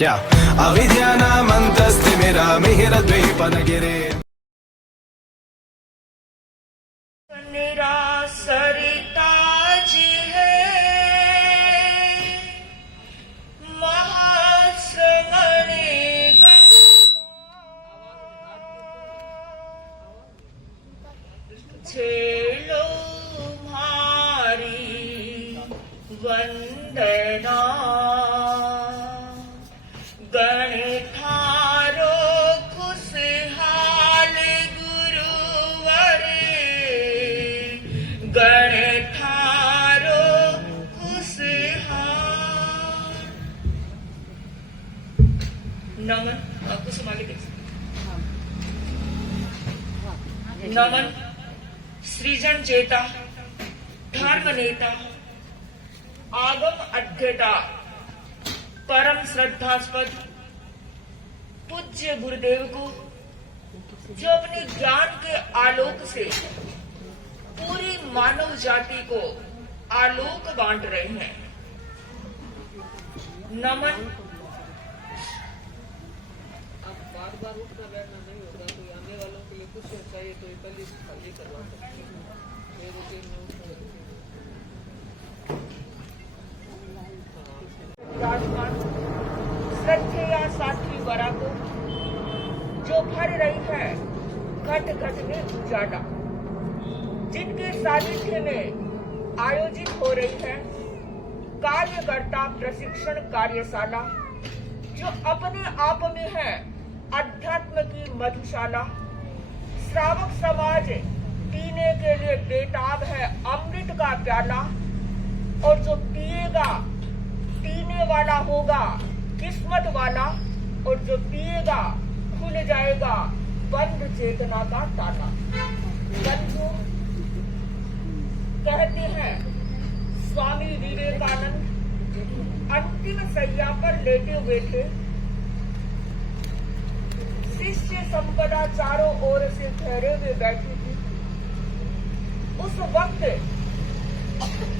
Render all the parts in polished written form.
क्या अविद्यानामन्तस्तिमिरामिहिरद्वीपनगिरे निरासरिता जी है महासमणि झेलो मारी वंदना गणितारो खुशहाल गुरुवरे गणितारो खुशहाल। नमन कुसुम आगे देख नमन सृजन जेता धर्म नेता आगम अध्येता परम श्रद्धास्पद पूज्य गुरुदेव को जो अपने ज्ञान के आलोक से पूरी मानव जाति को आलोक बांट रहे हैं। नमन। अब बार उठकर बैठना नहीं होगा, कोई आने वालों के लिए कुछ चाहिए तो पहले खाली करवा सकते हैं। श्रद्धेया साथी वरा को जो भर रही है घट घट में उजाला, जिनके सानिध्य में आयोजित हो रही है कार्यकर्ता प्रशिक्षण कार्यशाला, जो अपने आप में है अध्यात्म की मधुशाला। श्रावक समाज पीने के लिए बेताब है अमृत का प्याला, और जो पिएगा पीने वाला होगा किस्मत वाला, और जो पिएगा खुल जाएगा बंद चेतना का ताला। बंधु कहते हैं स्वामी विवेकानंद अंतिम शैया पर लेटे हुए थे, शिष्य संपदा चारों ओर से घेरे हुए बैठी थी। उस वक्त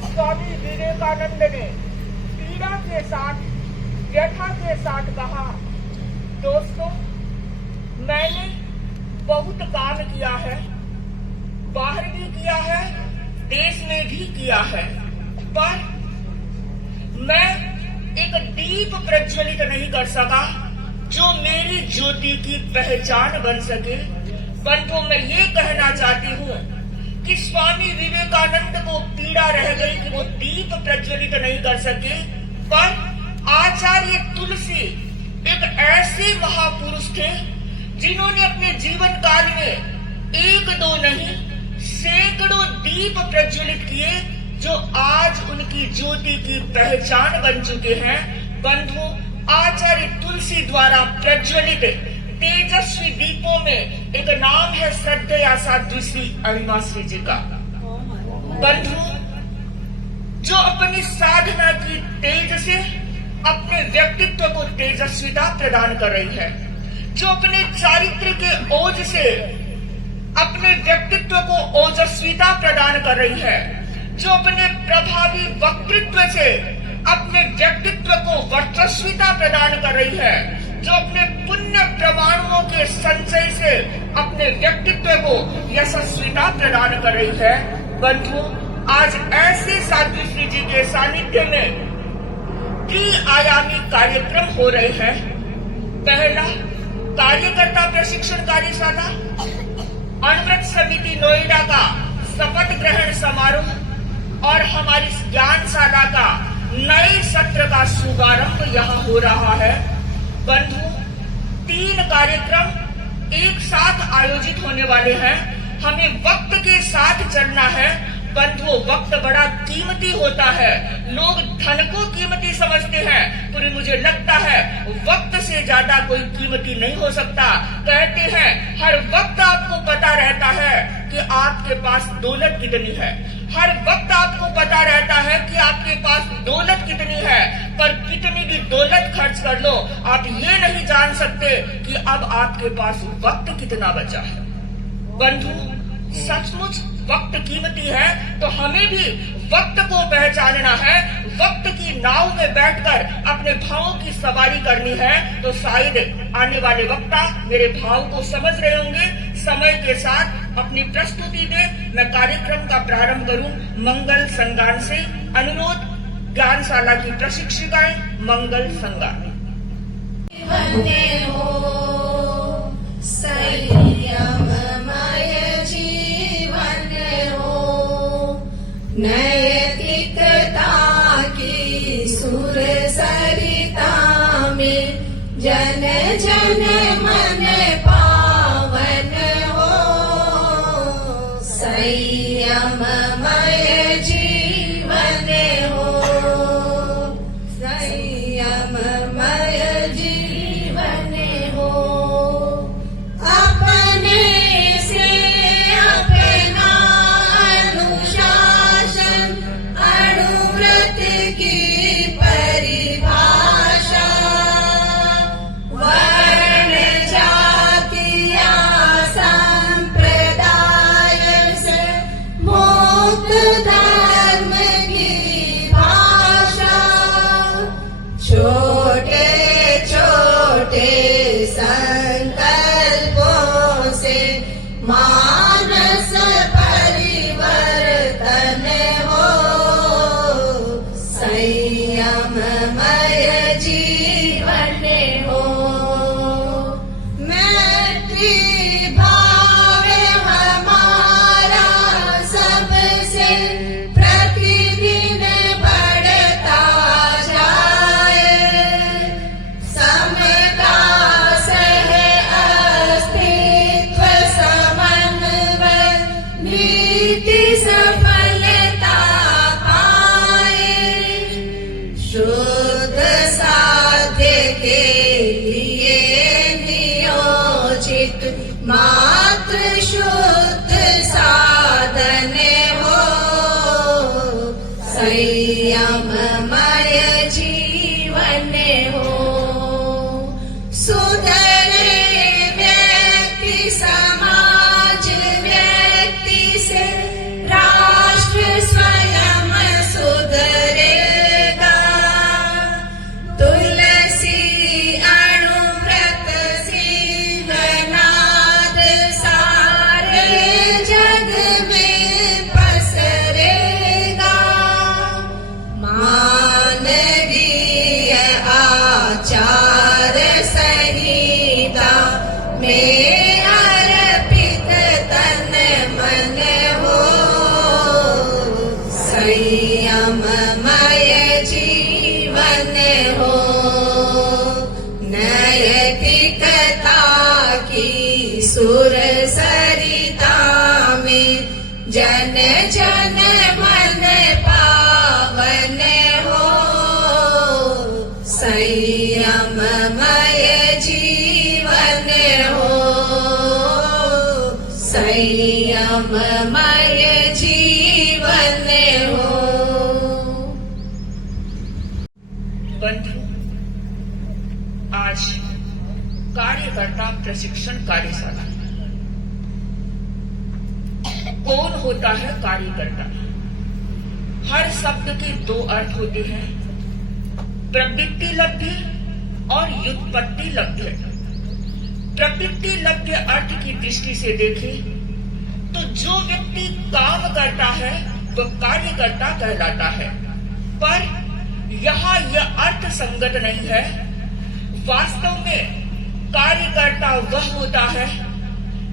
स्वामी विवेकानंद ने पीड़ा के साथ व्यथा के साथ कहा, दोस्तों मैंने बहुत काम किया है, बाहर भी किया है, देश में भी किया है, पर मैं एक दीप प्रज्वलित नहीं कर सका जो मेरी ज्योति की पहचान बन सके। परंतु मैं ये कहना चाहती हूँ कि स्वामी विवेकानंद को पीड़ा रह गई कि वो दीप प्रज्वलित नहीं कर सके, पर आचार्य तुलसी एक ऐसे महापुरुष थे जिन्होंने अपने जीवन काल में एक दो नहीं सैकड़ों दीप प्रज्वलित किए, जो आज उनकी ज्योति की पहचान बन चुके हैं। बंधु, आचार्य तुलसी द्वारा प्रज्वलित तेजस्वी दीपों में एक नाम है श्रद्धेया साध्वी श्री अणिमा श्री जी का। बंधु, जो अपनी साधना की तेज से अपने व्यक्तित्व को तेजस्विता प्रदान कर रही है, जो अपने चारित्र के ओज से अपने व्यक्तित्व को ओजस्विता प्रदान कर रही है, जो अपने प्रभावी वक्तृत्व से अपने व्यक्तित्व को वर्चस्विता प्रदान कर रही है, जो अपने पुण्य प्रमाणों के संचय से अपने व्यक्तित्व को यशस्विता प्रदान कर रही है। बंधु, आज ऐसे साध्वी श्री जी के सानिध्य में त्रिआयामी कार्यक्रम हो रहे हैं। पहला कार्यकर्ता प्रशिक्षण कार्यशाला, अणव्रत समिति नोएडा का शपथ ग्रहण समारोह और हमारी ज्ञानशाला का नए सत्र का शुभारंभ यहाँ हो रहा है। बंधु, 3 कार्यक्रम एक साथ आयोजित होने वाले हैं। हमें वक्त के साथ चलना है। बंधुओं, वक्त बड़ा कीमती होता है। लोग धन को कीमती समझते हैं, पर मुझे लगता है वक्त से ज्यादा कोई कीमती नहीं हो सकता। कहते हैं हर वक्त आपको पता रहता है कि आपके पास दौलत कितनी है, हर वक्त आपको पता रहता है कि आपके पास दौलत कितनी है, पर कितनी भी दौलत खर्च कर लो, आप ये नहीं जान सकते कि अब आपके पास वक्त कितना बचा है। बंधु, सचमुच वक्त कीमती है तो हमें भी वक्त को पहचानना है, वक्त की नाव में बैठकर अपने भावों की सवारी करनी है। तो शायद आने वाले वक्ता मेरे भाव को समझ रहे होंगे। समय के साथ अपनी प्रस्तुति दे मैं कार्यक्रम का प्रारंभ करूं मंगल संगान से। अनुरोध ज्ञानशाला की प्रशिक्षिकाएं मंगल संगान। नैतिकता की सुर सरिता में जन जन मन पावन हो, संयममय जीवन हो, संयममय जीवन हो। अपने से अपना अनुशासन, अनुव्रत की परिभाषा, वर्ण जातिया संप्रदाय से मुक्त धर्म की भाषा, छोटे छोटे संकल्पों से मानस परिवर्तन हो, संयममय जीवन हो। मैत्री भाव हमारा सबसे प्रतिदिन बढ़ता जाए, समता सह अस्तित्व समन्वय नीति सफलता पाए, शुद्ध साध्य के लिए नियोजित मात्र शुद्ध साधन हो, संयममय जीवन हो। सुधरे व्यक्ति समाज व्यक्ति से राष्ट्र स्वयं सुधरेगा, तुलसी अणुव्रत सिंहनाद सारे जग में पसरेगा, मानवीय आचार संहिता में अर्पित तन मन हो, संयममय जीवन हो। नैतिकता की सुर सरिता में जन जन मन पावन हो, संयममय जीवन हो, संयममय जीवन हो। बंधु, आज कार्यकर्ता प्रशिक्षण कार्यशाला। कौन होता है कार्यकर्ता? हर शब्द के दो अर्थ होते हैं, प्रवृत्ति लब्धि और व्युत्पत्ति लब्धि। प्रवृत्ति लब्धि अर्थ की दृष्टि से देखें तो जो व्यक्ति काम करता है वह कार्यकर्ता कहलाता है, पर यहाँ यह अर्थ संगत नहीं है। वास्तव में कार्यकर्ता वह होता है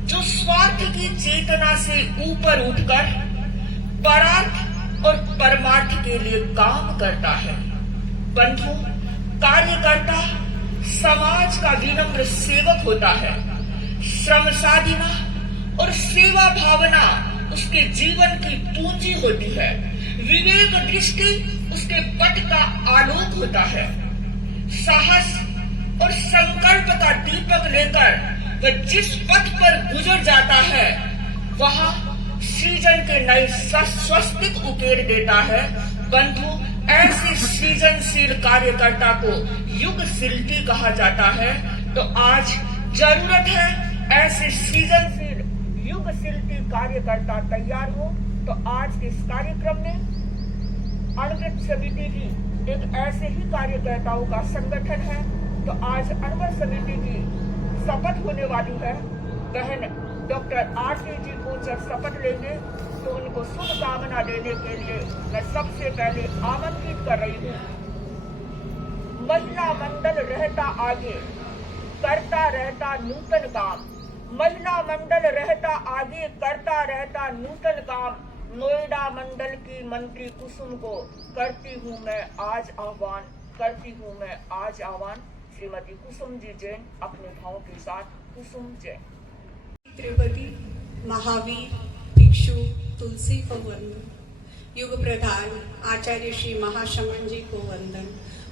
जो स्वार्थ की चेतना से ऊपर उठकर परार्थ और परमार्थ के लिए काम करता है। बंधु, कार्यकर्ता समाज का विनम्र सेवक होता है। श्रम साधना और सेवा भावना उसके जीवन की पूंजी होती है। विवेक दृष्टि उसके पथ का आलोक होता है। साहस और संकल्प का दीपक लेकर वह जिस पथ पर गुजर जाता है वहां सृजन के नए स्वस्तिक उकेर देता है। बंधु, ऐसे सृजनशील कार्यकर्ता को युग शिल्पी कहा जाता है। तो आज जरूरत है ऐसे सृजनशील युग युगशिल्पी कार्यकर्ता तैयार हो। तो आज इस कार्यक्रम में अणुव्रत समिति की एक ऐसे ही कार्यकर्ताओं का संगठन है। तो आज अणुव्रत समिति की शपथ होने वाली है। बहन डॉक्टर आरती जी को जब शपथ लेंगे तो उनको शुभकामना देने के लिए मैं सबसे पहले आमंत्रित कर रही हूँ। महिला मंडल रहता आगे, करता रहता नूतन काम। महिला मंडल रहता आगे, करता रहता नूतन काम। नोएडा मंडल की मंत्री कुसुम को करती हूँ मैं आज आह्वान। श्रीमती कुसुम जी जैन अपने भाव के साथ। कुसुम जैन। त्रिपति महावीर भिक्षु तुलसी को वंदन। युग प्रधान आचार्य श्री महाशमन जी को वंदन।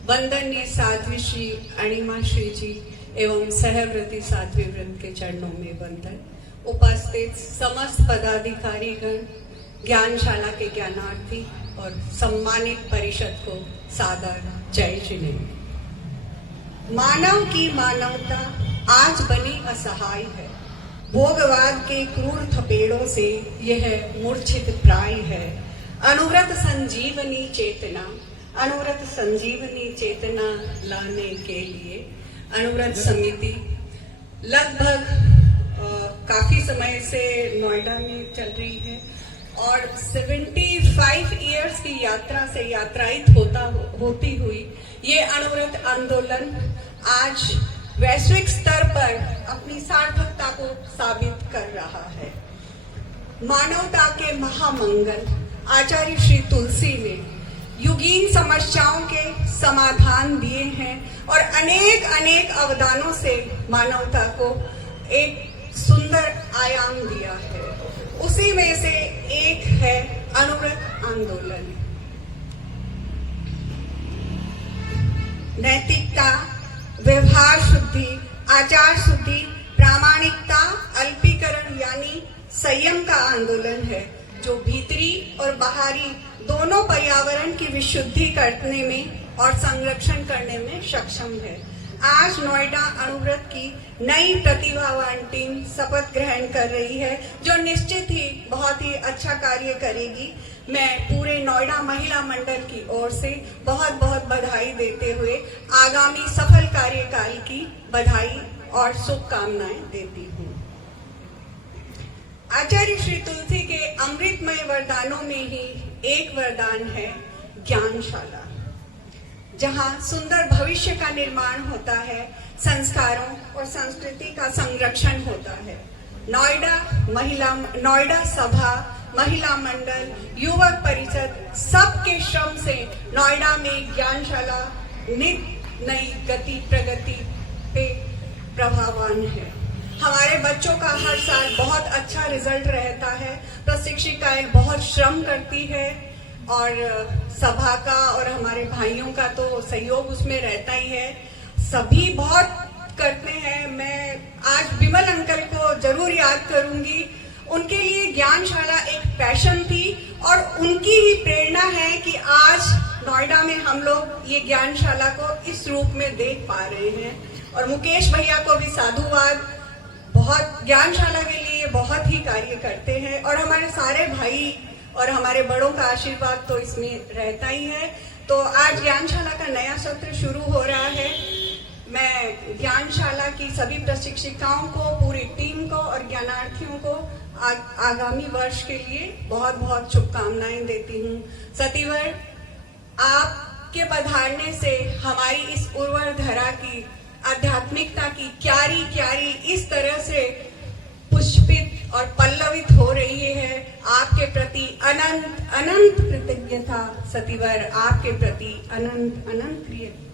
वंदनीय साध्वी श्री अणिमा श्री जी एवं सहव्रती साध्वी वृंद के चरणों में वंदन। उपस्थित समस्त पदाधिकारीगण, ज्ञानशाला के ज्ञानार्थी और सम्मानित परिषद को सादर जय जिनेन्द्र। मानव की मानवता आज बनी असहाय है। भोगवाद के क्रूर थपेड़ों से यह मूर्छित प्राय है। अनुव्रत संजीवनी चेतना लाने के लिए अनुव्रत समिति लगभग काफी समय से नोएडा में चल रही है और 75 इयर्स की यात्रा से यात्रायित होती हुई ये अणुव्रत आंदोलन आज वैश्विक स्तर पर अपनी सार्थकता को साबित कर रहा है। मानवता के महामंगल आचार्य श्री तुलसी ने युगीन समस्याओं के समाधान दिए हैं और अनेक अवदानों से मानवता को एक सुंदर आयाम दिया है। उसी में से एक है अणुव्रत आंदोलन। नैतिकता, व्यवहार शुद्धि, आचार शुद्धि, प्रामाणिकता, अल्पीकरण यानी संयम का आंदोलन है जो भीतरी और बाहरी दोनों पर्यावरण की विशुद्धि करने में और संरक्षण करने में सक्षम है। आज नोएडा अणुव्रत की नई प्रतिभावान टीम शपथ ग्रहण कर रही है जो निश्चित ही बहुत ही अच्छा कार्य करेगी। मैं पूरे नोएडा महिला मंडल की ओर से बहुत बहुत बधाई देते हुए आगामी सफल कार्यकाल की बधाई और शुभकामनाएं देती हूँ। आचार्य श्री तुलसी के अमृतमय वरदानों में ही एक वरदान है ज्ञानशाला, जहाँ सुंदर भविष्य का निर्माण होता है, संस्कारों और संस्कृति का संरक्षण होता है। नोएडा सभा, महिला मंडल, युवक परिषद सबके श्रम से नोएडा में ज्ञानशाला नित नई गति प्रगति पे प्रभावान है। हमारे बच्चों का हर साल बहुत अच्छा रिजल्ट रहता है। प्रशिक्षिकाएं बहुत श्रम करती है और सभा का और हमारे भाइयों का तो सहयोग उसमें रहता ही है। सभी बहुत करते हैं। मैं आज विमल अंकल को जरूर याद करूंगी। उनके लिए ज्ञानशाला एक पैशन थी और उनकी ही प्रेरणा है कि आज नोएडा में हम लोग ये ज्ञानशाला को इस रूप में देख पा रहे हैं। और मुकेश भैया को भी साधुवाद, बहुत ज्ञानशाला के लिए बहुत ही कार्य करते हैं और हमारे सारे भाई और हमारे बड़ों का आशीर्वाद तो इसमें रहता ही है। तो आज ज्ञानशाला का नया सत्र शुरू हो रहा है। मैं ज्ञानशाला की सभी प्रशिक्षिकाओं को, पूरी टीम को और ज्ञानार्थियों को आगामी वर्ष के लिए बहुत बहुत शुभकामनाएं देती हूँ। सतीवर, आपके पधारने से हमारी इस उर्वर धरा की आध्यात्मिकता की क्यारी इस तरह से पुष्पित और पल्लवित हो रही है। आपके प्रति अनंत कृतज्ञता सतीवर, आपके प्रति अनंत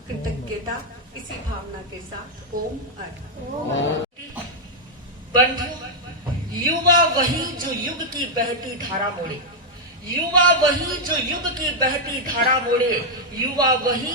कृतज्ञता। इसी भावना के साथ ओम अर्घ। बंधु, युवा वही जो युग की बहती धारा मोड़े, युवा वही जो युग की बहती धारा मोड़े, युवा वही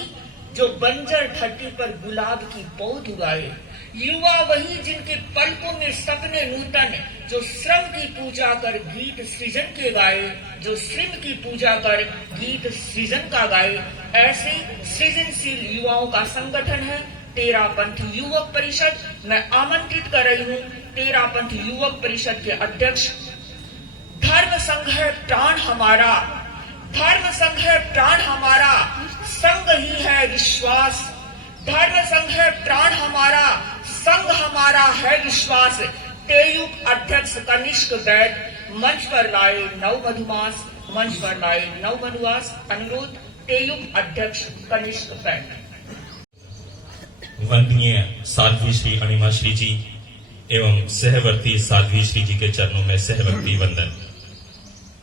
जो बंजर धरती पर गुलाब की पौध उगाए, युवा वही जिनके पलकों में सपने नूतन, जो श्रम की पूजा कर गीत सृजन के गाए, जो श्रम की पूजा कर गीत सृजन का गाए। ऐसे सृजनशील युवाओं का संगठन है तेरा पंथ युवक परिषद। मैं आमंत्रित कर रही हूँ तेरापंथ युवक परिषद के अध्यक्ष, धर्म संघ है प्राण हमारा, धर्म संघ है प्राण हमारा, संघ ही है विश्वास, धर्म संघ है प्राण हमारा, संघ हमारा है विश्वास। तेयुग अध्यक्ष कनिष्क वैद मंच पर लाए नव मधुमास, मंच पर लाए नव मधुमास। अनुरोध तेयुग अध्यक्ष कनिष्क वैद। वंदनीय साध्वी श्री अणिमा श्री जी एवं सहवर्ती साध्वी श्री जी के चरणों में सहवर्ती वंदन।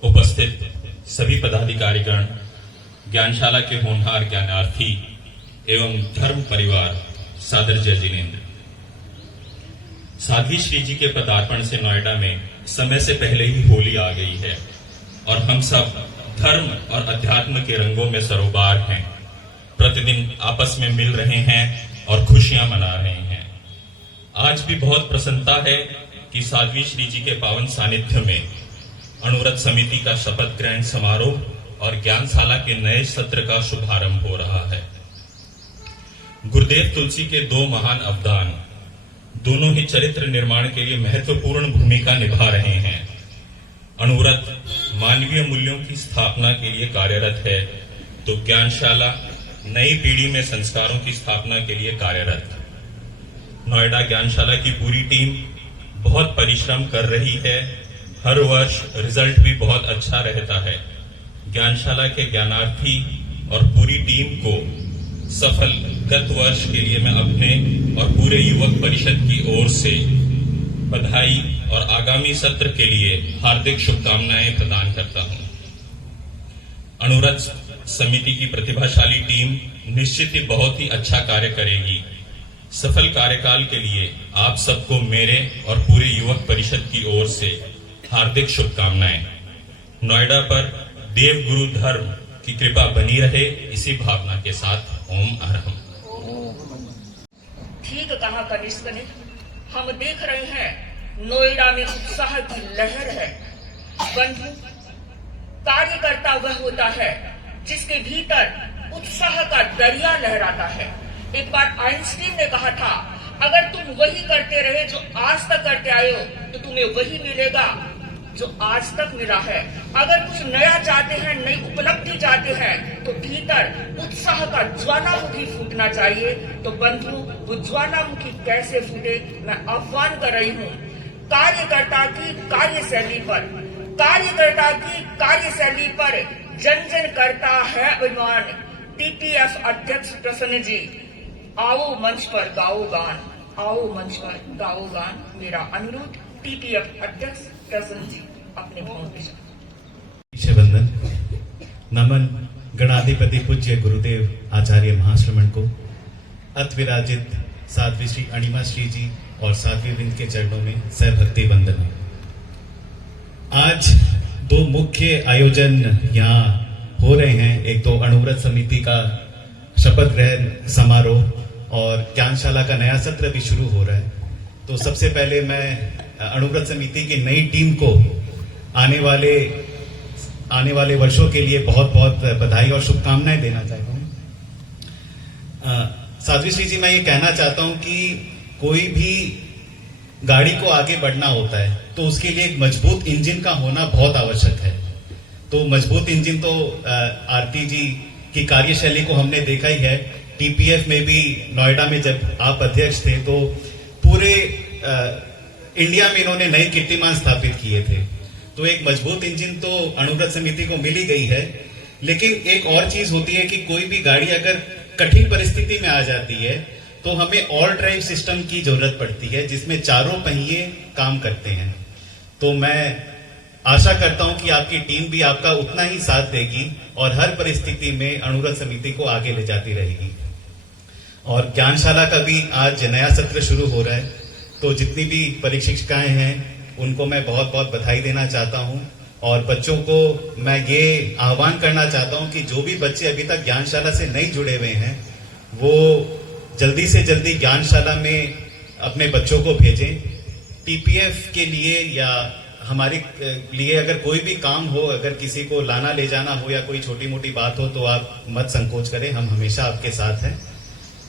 उपस्थित सभी पदाधिकारीगण, ज्ञानशाला के होनहार ज्ञानार्थी एवं धर्म परिवार, सादर जय जिनेन्द्र। साध्वी श्री जी के पदार्पण से नोएडा में समय से पहले ही होली आ गई है और हम सब धर्म और अध्यात्म के रंगों में सरोबार हैं। प्रतिदिन आपस में मिल रहे हैं और खुशियां मना रहे हैं। आज भी बहुत प्रसन्नता है कि साध्वी श्री जी के पावन सानिध्य में अणुव्रत समिति का शपथ ग्रहण समारोह और ज्ञानशाला के नए सत्र का शुभारंभ हो रहा है। गुरुदेव तुलसी के दो महान अवदान दोनों ही चरित्र निर्माण के लिए महत्वपूर्ण भूमिका निभा रहे हैं। अणुव्रत मानवीय मूल्यों की स्थापना के लिए कार्यरत है, तो ज्ञानशाला नई पीढ़ी में संस्कारों की स्थापना के लिए कार्यरत। नोएडा ज्ञानशाला की पूरी टीम बहुत परिश्रम कर रही है। हर वर्ष रिजल्ट भी बहुत अच्छा रहता है। ज्ञानशाला के ज्ञानार्थी और पूरी टीम को सफल गत वर्ष के लिए मैं अपने और पूरे युवक परिषद की ओर से बधाई और आगामी सत्र के लिए हार्दिक शुभकामनाएं प्रदान करता हूं। अणुव्रत समिति की प्रतिभाशाली टीम निश्चित ही बहुत ही अच्छा कार्य करेगी। सफल कार्यकाल के लिए आप सबको मेरे और पूरे युवक परिषद की ओर से हार्दिक शुभकामनाएं। नोएडा पर देव गुरु धर्म की कृपा बनी रहे, इसी भावना के साथ ओम अरहम। ठीक कहा कनिष्क ने। हम देख रहे हैं नोएडा में उत्साह की लहर है। बंधु, कार्यकर्ता वह होता है जिसके भीतर उत्साह का दरिया लहराता है। एक बार आइंस्टीन ने कहा था, अगर तुम वही करते रहे जो आज तक करते आए हो तो तुम्हें वही मिलेगा जो आज तक मिला है। अगर कुछ नया चाहते हैं, नई उपलब्धि चाहते हैं, तो भीतर उत्साह का ज्वालामुखी फूटना चाहिए। तो बंधु, वो ज्वालामुखी कैसे फूटे, मैं आह्वान कर रही हूँ। कार्यकर्ता की कार्यशैली पर, कार्यकर्ता की कार्यशैली पर जन जन करता है अभिमान। टीपीएफ अध्यक्ष प्रसन्न जी, आओ मंच पर गाओ गान, आओ मंच पर गाओ गान। मेरा अनुरोध टीपीएफ अध्यक्ष प्रसन्न जी अपने भाव के वंदन। नमन गणाधिपति पूज्य गुरुदेव आचार्य महाश्रमण को, अत विराजित साध्वी श्री अणिमा श्री जी और साध्वी वृंद के चरणों में सहभक्ति वंदन। आज दो मुख्य आयोजन यहाँ हो रहे हैं। एक तो अणुव्रत समिति का शपथ ग्रहण समारोह और ज्ञानशाला का नया सत्र भी शुरू हो रहा है। तो सबसे पहले मैं अणुव्रत समिति की नई टीम को आने वाले वर्षों के लिए बहुत बहुत बधाई और शुभकामनाएं देना चाहता हूँ। साध्वी श्री जी, मैं ये कहना चाहता हूँ कि कोई भी गाड़ी को आगे बढ़ना होता है तो उसके लिए एक मजबूत इंजन का होना बहुत आवश्यक है। तो मजबूत इंजन तो आरती जी की कार्यशैली को हमने देखा ही है। टीपीएफ में भी नोएडा में जब आप अध्यक्ष थे तो पूरे इंडिया में इन्होंने नए कीर्तिमान स्थापित किए थे। तो एक मजबूत इंजन तो अणुव्रत समिति को मिल ही गई है। लेकिन एक और चीज होती है कि कोई भी गाड़ी अगर कठिन परिस्थिति में आ जाती है तो हमें ऑल ड्राइव सिस्टम की जरूरत पड़ती है, जिसमें चारों पहिए काम करते हैं। तो मैं आशा करता हूं कि आपकी टीम भी आपका उतना ही साथ देगी और हर परिस्थिति में अणुव्रत समिति को आगे ले जाती रहेगी। और ज्ञानशाला का भी आज नया सत्र शुरू हो रहा है, तो जितनी भी परिशिक्षिकाएं हैं उनको मैं बहुत बहुत बधाई देना चाहता हूं। और बच्चों को मैं ये आह्वान करना चाहता हूं कि जो भी बच्चे अभी तक ज्ञानशाला से नहीं जुड़े हुए हैं वो जल्दी से जल्दी ज्ञानशाला में अपने बच्चों को भेजें। टीपीएफ के लिए या हमारे लिए अगर कोई भी काम हो, अगर किसी को लाना ले जाना हो या कोई छोटी मोटी बात हो तो आप मत संकोच करें, हम हमेशा आपके साथ हैं।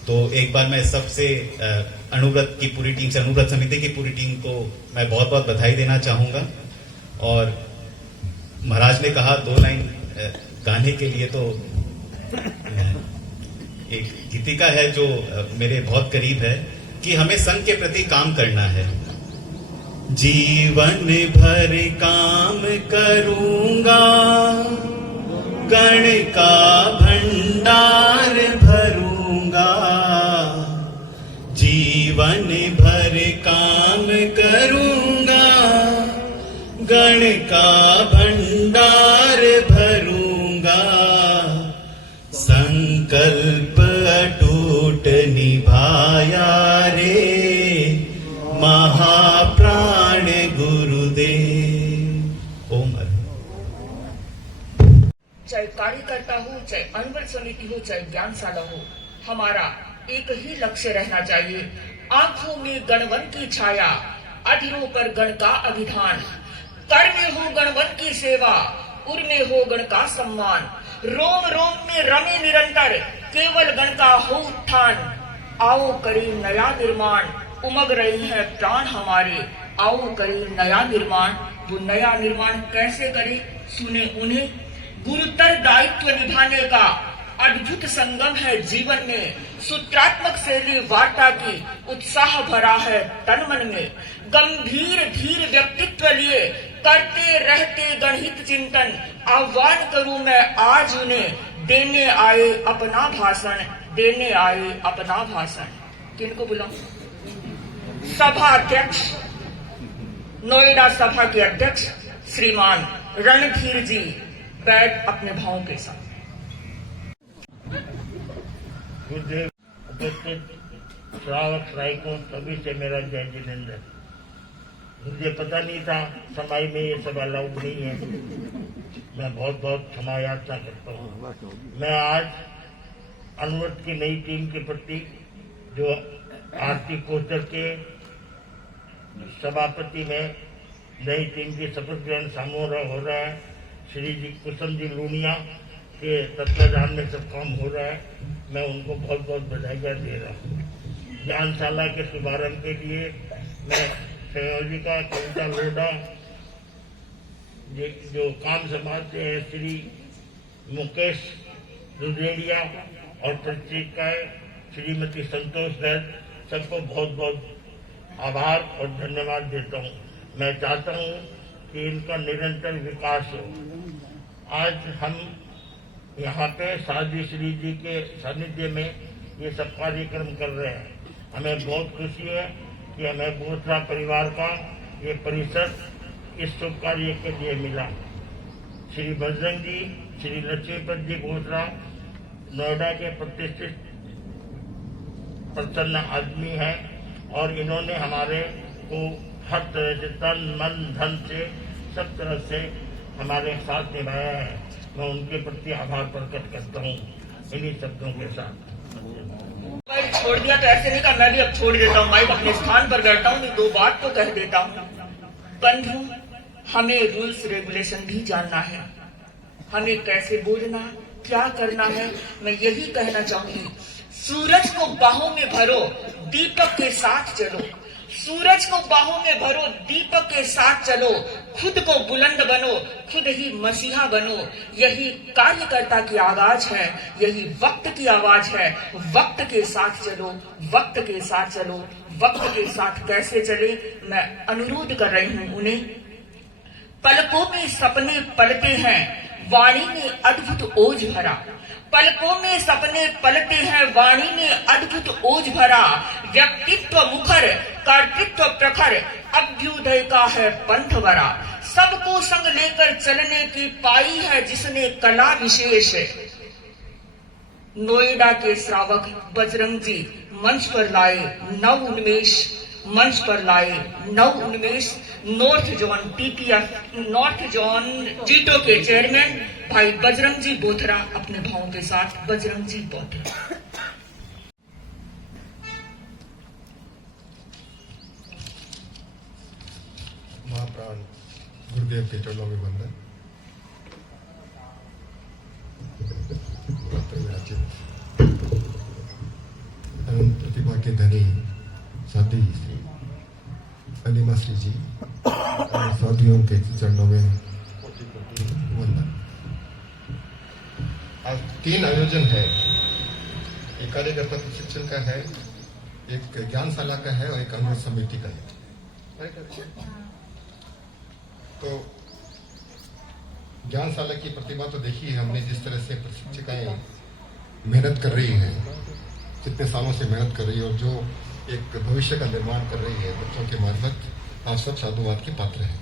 तो एक बार मैं सबसे अनुव्रत की पूरी टीम से, अनुव्रत समिति की पूरी टीम को मैं बहुत बहुत बधाई देना चाहूंगा। और महाराज ने कहा 2 लाइन गाने के लिए, तो एक गीतिका है जो मेरे बहुत करीब है कि हमें संघ के प्रति काम करना है। जीवन भर काम करूंगा, गण का भंडार भरूंगा। जीवन भर काम करूंगा, गण का भंडार भरूंगा। संकल्प अटूट निभाया रे महाप्राण गुरुदेव। ओम चाहे कार्यकर्ता हो, चाहे अनुव्रत समिति हो, चाहे ज्ञानशाला हो, हमारा एक ही लक्ष्य रहना चाहिए। आंखों में गणवन की छाया, अधरों पर गण का अभिधान। कर में हो गणवन की सेवा, उर में हो गण का सम्मान। रोम रोम में रमे निरंतर, केवल गण का हो उत्थान। आओ करें नया निर्माण, उमग रहे हैं प्राण हमारे। आओ करें नया निर्माण। वो नया निर्माण कैसे करें, सुने उन्हें। गुरुतर दायित्व निभाने का अद्भुत संगम है जीवन में। सूत्रात्मक शैली वार्ता की उत्साह भरा है तन मन में। गंभीर धीर व्यक्तित्व लिए करते रहते गणहित चिंतन। आह्वान करूं मैं आज उन्हें, देने आए अपना भाषण, देने आए अपना भाषण। किनको बुलाऊं? सभा अध्यक्ष, नोएडा सभा के अध्यक्ष श्रीमान रणधीर जी बैठ अपने भावों के साथ। गुरुदेव उपस्थित श्रावक श्राविकों सभी से मेरा जय जिनेन्द्र। मुझे पता नहीं था समाई में ये सब अलाउड नहीं है। मैं बहुत बहुत क्षमा याचना करता हूँ। मैं आज अनुव्रत की नई टीम के प्रति, जो आरती कोचर के सभापति में नई टीम की शपथ ग्रहण समारोह हो रहा है, श्री जी कुसुम जी लूनिया के तत्वाधान में सब काम हो रहा है। मैं उनको बहुत बहुत बधाइयाँ दे रहा हूँ। ज्ञानशाला के शुभारंभ के लिए मैं संयोजिका कविता लोढ़ा, जो काम संभालते हैं श्री मुकेश दुधेड़िया, और प्रशिक्षिकाएं श्रीमती संतोष दत्त, सबको बहुत बहुत आभार और धन्यवाद देता हूँ। मैं चाहता हूँ कि इनका निरंतर विकास हो। आज हम यहाँ पे साध्वी श्री जी के सानिध्य में ये सब कार्यक्रम कर रहे हैं। हमें बहुत खुशी है कि हमें बोथरा परिवार का ये परिसर इस शुभ कार्य के लिए मिला। श्री बजरंग जी, श्री लक्ष्मीपत जी बोथरा नोएडा के प्रतिष्ठित प्रसन्न आदमी हैं, और इन्होंने हमारे को हर तरह से तन मन धन से सब तरह से हमारे साथ निभाया है। मैं उनके प्रति आभार प्रकट करता हूँ इन्हीं शब्दों के साथ। माइक छोड़ दिया तो ऐसे नहीं कहा, मैं भी अब छोड़ देता हूँ माइक, अपने स्थान पर बैठता हूँ। 2 बात तो कह देता हूँ। बंधु, हमें रूल्स रेगुलेशन भी जानना है, हमें कैसे बोलना, क्या करना है। मैं यही कहना चाहूंगी, सूरज को बाहों में भरो, दीपक के साथ चलो। सूरज को बाहों में भरो, दीपक के साथ चलो। खुद को बुलंद बनो, खुद ही मसीहा बनो। यही कार्यकर्ता की आवाज है, यही वक्त की आवाज है। वक्त के साथ चलो, वक्त के साथ चलो। वक्त के साथ कैसे चले, मैं अनुरोध कर रही हूँ उन्हें। पलकों में सपने पलते हैं, वाणी में अद्भुत ओज भरा। पलकों में सपने पलते हैं, वाणी में अद्भुत ओज भरा। व्यक्तित्व मुखर, कर्तृत्व प्रखर, अभ्युदय का है पंथ भरा। सबको संग लेकर चलने की पाई है जिसने कला विशेष। नोएडा के श्रावक बजरंग जी मंच पर लाए नव उन्मेष, मंच पर लाए नव उन्मेष। North zone TPF, north zone JITO के चेयरमैन भाई बजरंग जी बोथरा अपने भावों के साथ। बजरंग जी बोथरा। महाप्राण गुरुदेव के चरणों में वंदन। अनिमा श्री जी और साथियों के चरणों में वंदन। आज 3 आयोजन है, एक कार्यकर्ता प्रशिक्षण का है, एक ज्ञानशाला का है और एक अनुरोध समिति का है। तो ज्ञानशाला की प्रतिभा तो देखी है हमने, जिस तरह से प्रशिक्षिकाएं मेहनत कर रही है, कितने सालों से मेहनत कर रही है और जो एक भविष्य का निर्माण कर रही है बच्चों के मार्फत, आप सब साधुवाद के पात्र हैं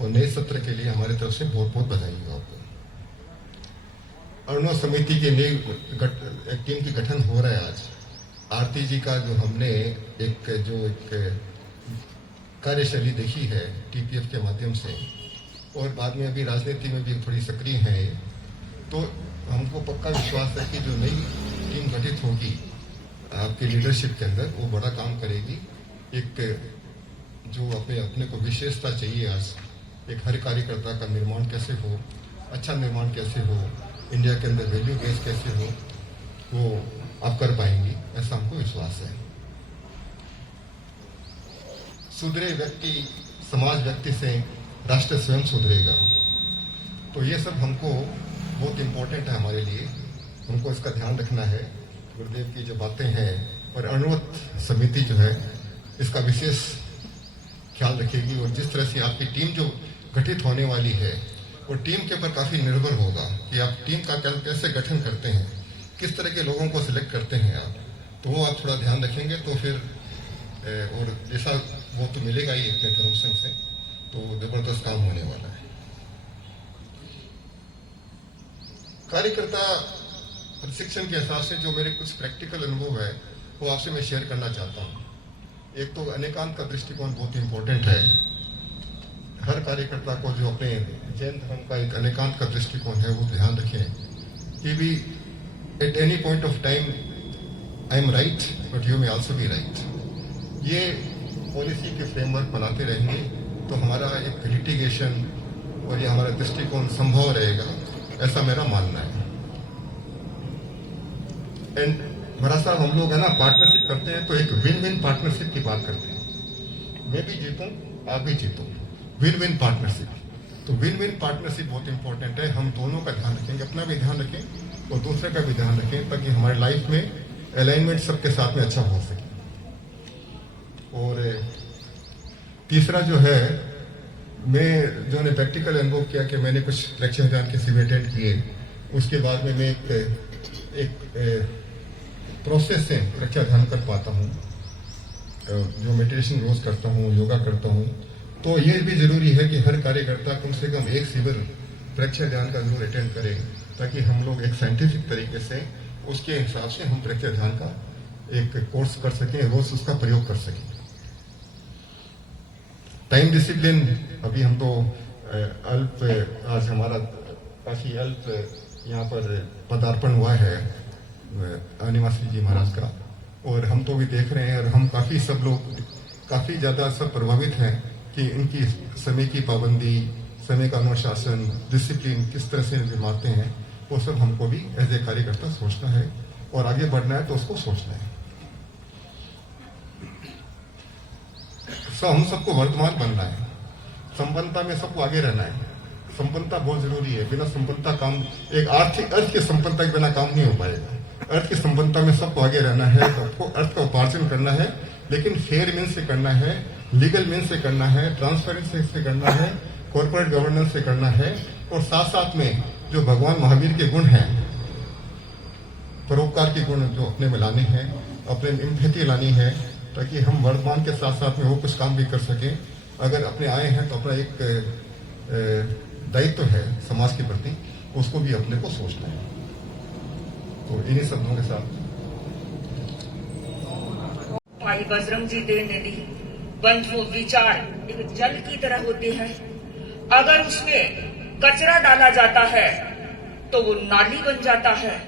और नए सत्र के लिए हमारी तरफ से बहुत बहुत बधाई हो आपको। अरुणोदय समिति के नई टीम की गठन हो रहा है आज। आरती जी का जो हमने एक कार्यशैली देखी है टीपीएफ के माध्यम से और बाद में अभी राजनीति में भी थोड़ी सक्रिय है, तो हमको पक्का विश्वास है कि जो नई टीम गठित होगी आपकी लीडरशिप के अंदर, वो बड़ा काम करेगी। एक जो अपने को विशेषता चाहिए आज, एक हर कार्यकर्ता का निर्माण कैसे हो, अच्छा निर्माण कैसे हो, इंडिया के अंदर वैल्यू बेस कैसे हो, वो आप कर पाएंगी, ऐसा हमको विश्वास है। सुधरे व्यक्ति, समाज व्यक्ति से राष्ट्र स्वयं सुधरेगा। तो ये सब हमको बहुत इम्पोर्टेंट है हमारे लिए, हमको इसका ध्यान रखना है। गुरुदेव की जो बातें हैं और अरुणोदय समिति जो है इसका विशेष ख्याल रखेगी और जिस तरह से आपकी टीम जो गठित होने वाली है वो टीम के ऊपर काफी निर्भर होगा कि आप टीम का कैसे गठन करते हैं, किस तरह के लोगों को सिलेक्ट करते हैं आप, तो वो आप थोड़ा ध्यान रखेंगे तो फिर और जैसा वो तो मिलेगा ही अपने धर्म संघ से, तो जबरदस्त काम होने वाला है। कार्यकर्ता प्रशिक्षण के हिसाब से जो मेरे कुछ प्रैक्टिकल अनुभव है वो आपसे मैं शेयर करना चाहता हूँ। एक तो अनेकांत का दृष्टिकोण बहुत इंपॉर्टेंट है। हर कार्यकर्ता को जो अपने जैन धर्म का एक अनेकांत का दृष्टिकोण है वो ध्यान रखें कि भी at any point of time I am right but you may also be right. ये पॉलिसी के फ्रेमवर्क बनाते रहेंगे तो हमारा एक लिटिगेशन और ये हमारा दृष्टिकोण संभव रहेगा, ऐसा मेरा मानना है। एंड भरा साहब हम लोग है ना पार्टनरशिप करते हैं तो एक विन विन पार्टनरशिप की बात करते हैं, मैं भी जीतूं आप भी जीतो, विन विन पार्टनरशिप। तो विन विन पार्टनरशिप बहुत इंपॉर्टेंट है। हम दोनों का ध्यान रखेंगे, अपना भी ध्यान रखें और दूसरे का भी ध्यान रखें ताकि हमारी लाइफ में अलाइनमेंट सबके साथ में अच्छा हो सके। और तीसरा जो है, मैं जो ने प्रैक्टिकल अनुभव किया कि मैंने कुछ लेक्चर जान के शिविर अटेंड किए, उसके बाद में मैं एक प्रोसेस से रक्षा ध्यान कर पाता हूँ, जो मेडिटेशन रोज करता हूँ, योगा करता हूँ। तो ये भी जरूरी है कि हर कार्यकर्ता कम से कम एक शिविर परीक्षा ध्यान का जरूर अटेंड करें ताकि हम लोग एक साइंटिफिक तरीके से उसके हिसाब से हम परीक्षा ध्यान का एक कोर्स कर सकें, रोज उसका प्रयोग कर सकें। टाइम डिसिप्लिन, अभी हम तो आज हमारा काफी अल्प यहाँ पर पदार्पण हुआ है अनिवासी जी महाराज का, और हम तो भी देख रहे हैं और हम काफी सब लोग काफी ज्यादा सब प्रभावित हैं कि इनकी समय की पाबंदी, समय का अनुशासन, डिसिप्लिन किस तरह से निभाते हैं, वो सब हमको भी एज ए कार्यकर्ता सोचना है और आगे बढ़ना है तो उसको सोचना है। हम सबको वर्तमान बनना है, संपन्नता में सबको आगे रहना है। संपन्नता बहुत जरूरी है, बिना संपन्नता काम, एक आर्थिक अर्थ की संपन्नता के बिना काम नहीं हो पाएगा। अर्थ की संपन्नता में सबको आगे रहना है, सबको अर्थ का उपार्जन करना है, लेकिन फेयर मीन से करना है, लीगल मीन से करना है, ट्रांसपेरेंसी से करना है, कॉर्पोरेट गवर्नेंस से करना है, और साथ साथ में जो भगवान महावीर के गुण हैं, परोपकार के गुण जो अपने में लाने हैं, अपने एम्पैथी लानी है, ताकि हम वर्तमान के साथ साथ में वो कुछ काम भी कर सकें। अगर अपने आए हैं तो अपना एक दायित्व है समाज के प्रति, उसको भी अपने को सोचना है। तो इन्हीं शब्दों के साथ भाई बजरंग जी दे ने दी बंधु विचार एक जल की तरह होते हैं। अगर उसमें कचरा डाला जाता है तो वो नाली बन जाता है,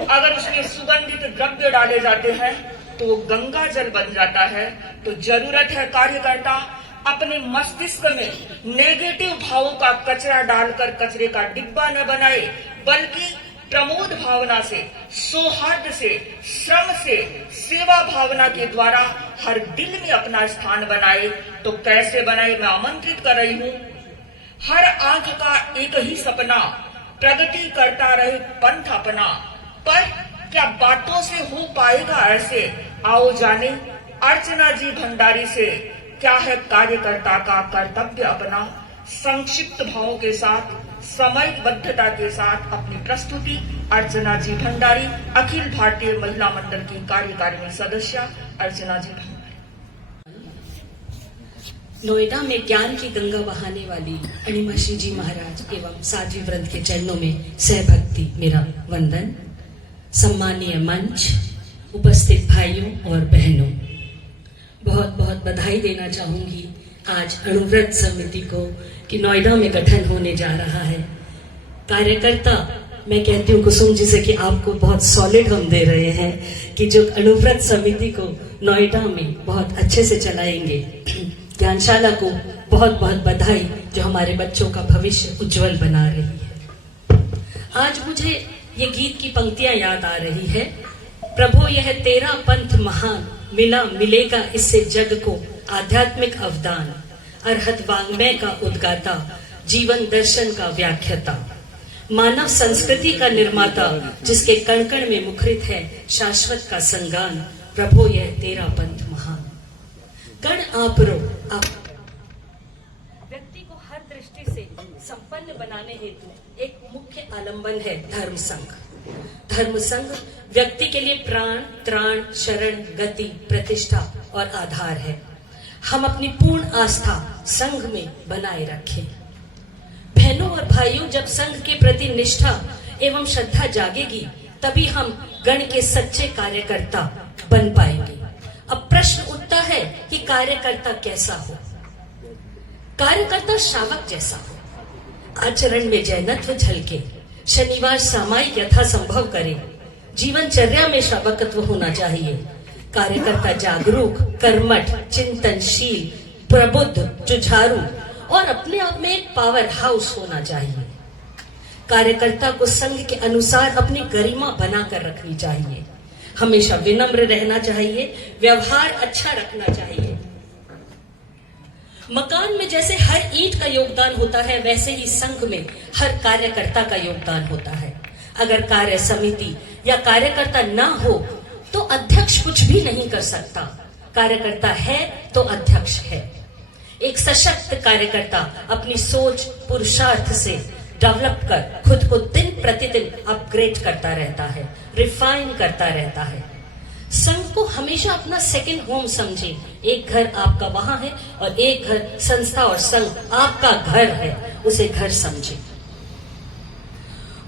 अगर उसमें सुगंधित द्रव्य डाले जाते हैं तो वो गंगा जल बन जाता है। तो जरूरत है कार्यकर्ता अपने मस्तिष्क में नेगेटिव भावों का कचरा डालकर कचरे का डिब्बा न बनाए, बल्कि प्रमोद भावना से, सौहार्द से, श्रम से, सेवा भावना के द्वारा हर दिल में अपना स्थान बनाए। तो कैसे बनाए, मैं आमंत्रित कर रही हूँ। हर आंख का एक ही सपना, प्रगति करता रहे पंथ अपना। पर क्या बातों से हो पाएगा ऐसे, आओ जाने अर्चना जी भंडारी से क्या है कार्यकर्ता का कर्तव्य अपना। संक्षिप्त भावों के साथ, समयबद्धता के साथ अपनी प्रस्तुति अर्चना जी भंडारी, अखिल भारतीय महिला मंडल की कार्यकारिणी सदस्य अर्चना जी भंडारी। नोएडा में ज्ञान की गंगा बहाने वाली अणिमाशी जी महाराज एवं साध्वी वृंद के चरणों में सहभक्ति मेरा वंदन। सम्मानीय मंच, उपस्थित भाइयों और बहनों, बहुत बहुत बधाई देना चाहूंगी आज अणुव्रत समिति को कि नोएडा में गठन होने जा रहा है। कार्यकर्ता, मैं कहती हूँ कुसुम जी से कि आपको बहुत सॉलिड हम दे रहे हैं कि जो अणुव्रत समिति को नोएडा में बहुत अच्छे से चलाएंगे। ज्ञानशाला को बहुत बहुत बधाई जो हमारे बच्चों का भविष्य उज्जवल बना रही है। आज मुझे ये गीत की पंक्तियां याद आ रही है। प्रभु यह तेरा पंथ महान, मिला मिलेगा इससे जग को आध्यात्मिक अवदान। अरहत वांग्मय का उद्गाता, जीवन दर्शन का व्याख्याता, मानव संस्कृति का निर्माता, जिसके कण कण में मुखरित है शाश्वत का संगान। प्रभु यह तेरा पंथ महान। गण आपरो आप व्यक्ति को हर दृष्टि से संपन्न बनाने हेतु एक मुख्य आलंबन है धर्म संघ। धर्म संघ व्यक्ति के लिए प्राण, त्राण, शरण, गति, प्रतिष्ठा और आधार है। हम अपनी पूर्ण आस्था संघ में बनाए रखें। बहनों और भाइयों, जब संघ के प्रति निष्ठा एवं श्रद्धा जागेगी तभी हम गण के सच्चे कार्यकर्ता बन पाएंगे। अब प्रश्न उठता है कि कार्यकर्ता कैसा हो। कार्यकर्ता श्रावक जैसा हो, आचरण में जैनत्व झलके, शनिवार सामायिक यथासंभव करे। जीवनचर्या में श्रावकत्व होना चाहिए। कार्यकर्ता जागरूक, कर्मठ, चिंतनशील, प्रबुद्ध, जुझारू और अपने आप में एक पावर हाउस होना चाहिए। कार्यकर्ता को संघ के अनुसार अपनी गरिमा बनाकर रखनी चाहिए। हमेशा विनम्र रहना चाहिए, व्यवहार अच्छा रखना चाहिए। मकान में जैसे हर ईंट का योगदान होता है, वैसे ही संघ में हर कार्यकर्ता का योगदान होता है। अगर कार्य समिति या कार्यकर्ता ना हो तो अध्यक्ष कुछ भी नहीं कर सकता। कार्यकर्ता है तो अध्यक्ष है। एक सशक्त कार्यकर्ता अपनी सोच, पुरुषार्थ से डेवलप कर खुद को दिन प्रतिदिन अपग्रेड करता रहता है, रिफाइन करता रहता है। संघ को हमेशा अपना सेकंड होम समझे। एक घर आपका वहां है और एक घर संस्था और संघ आपका घर है, उसे घर समझे।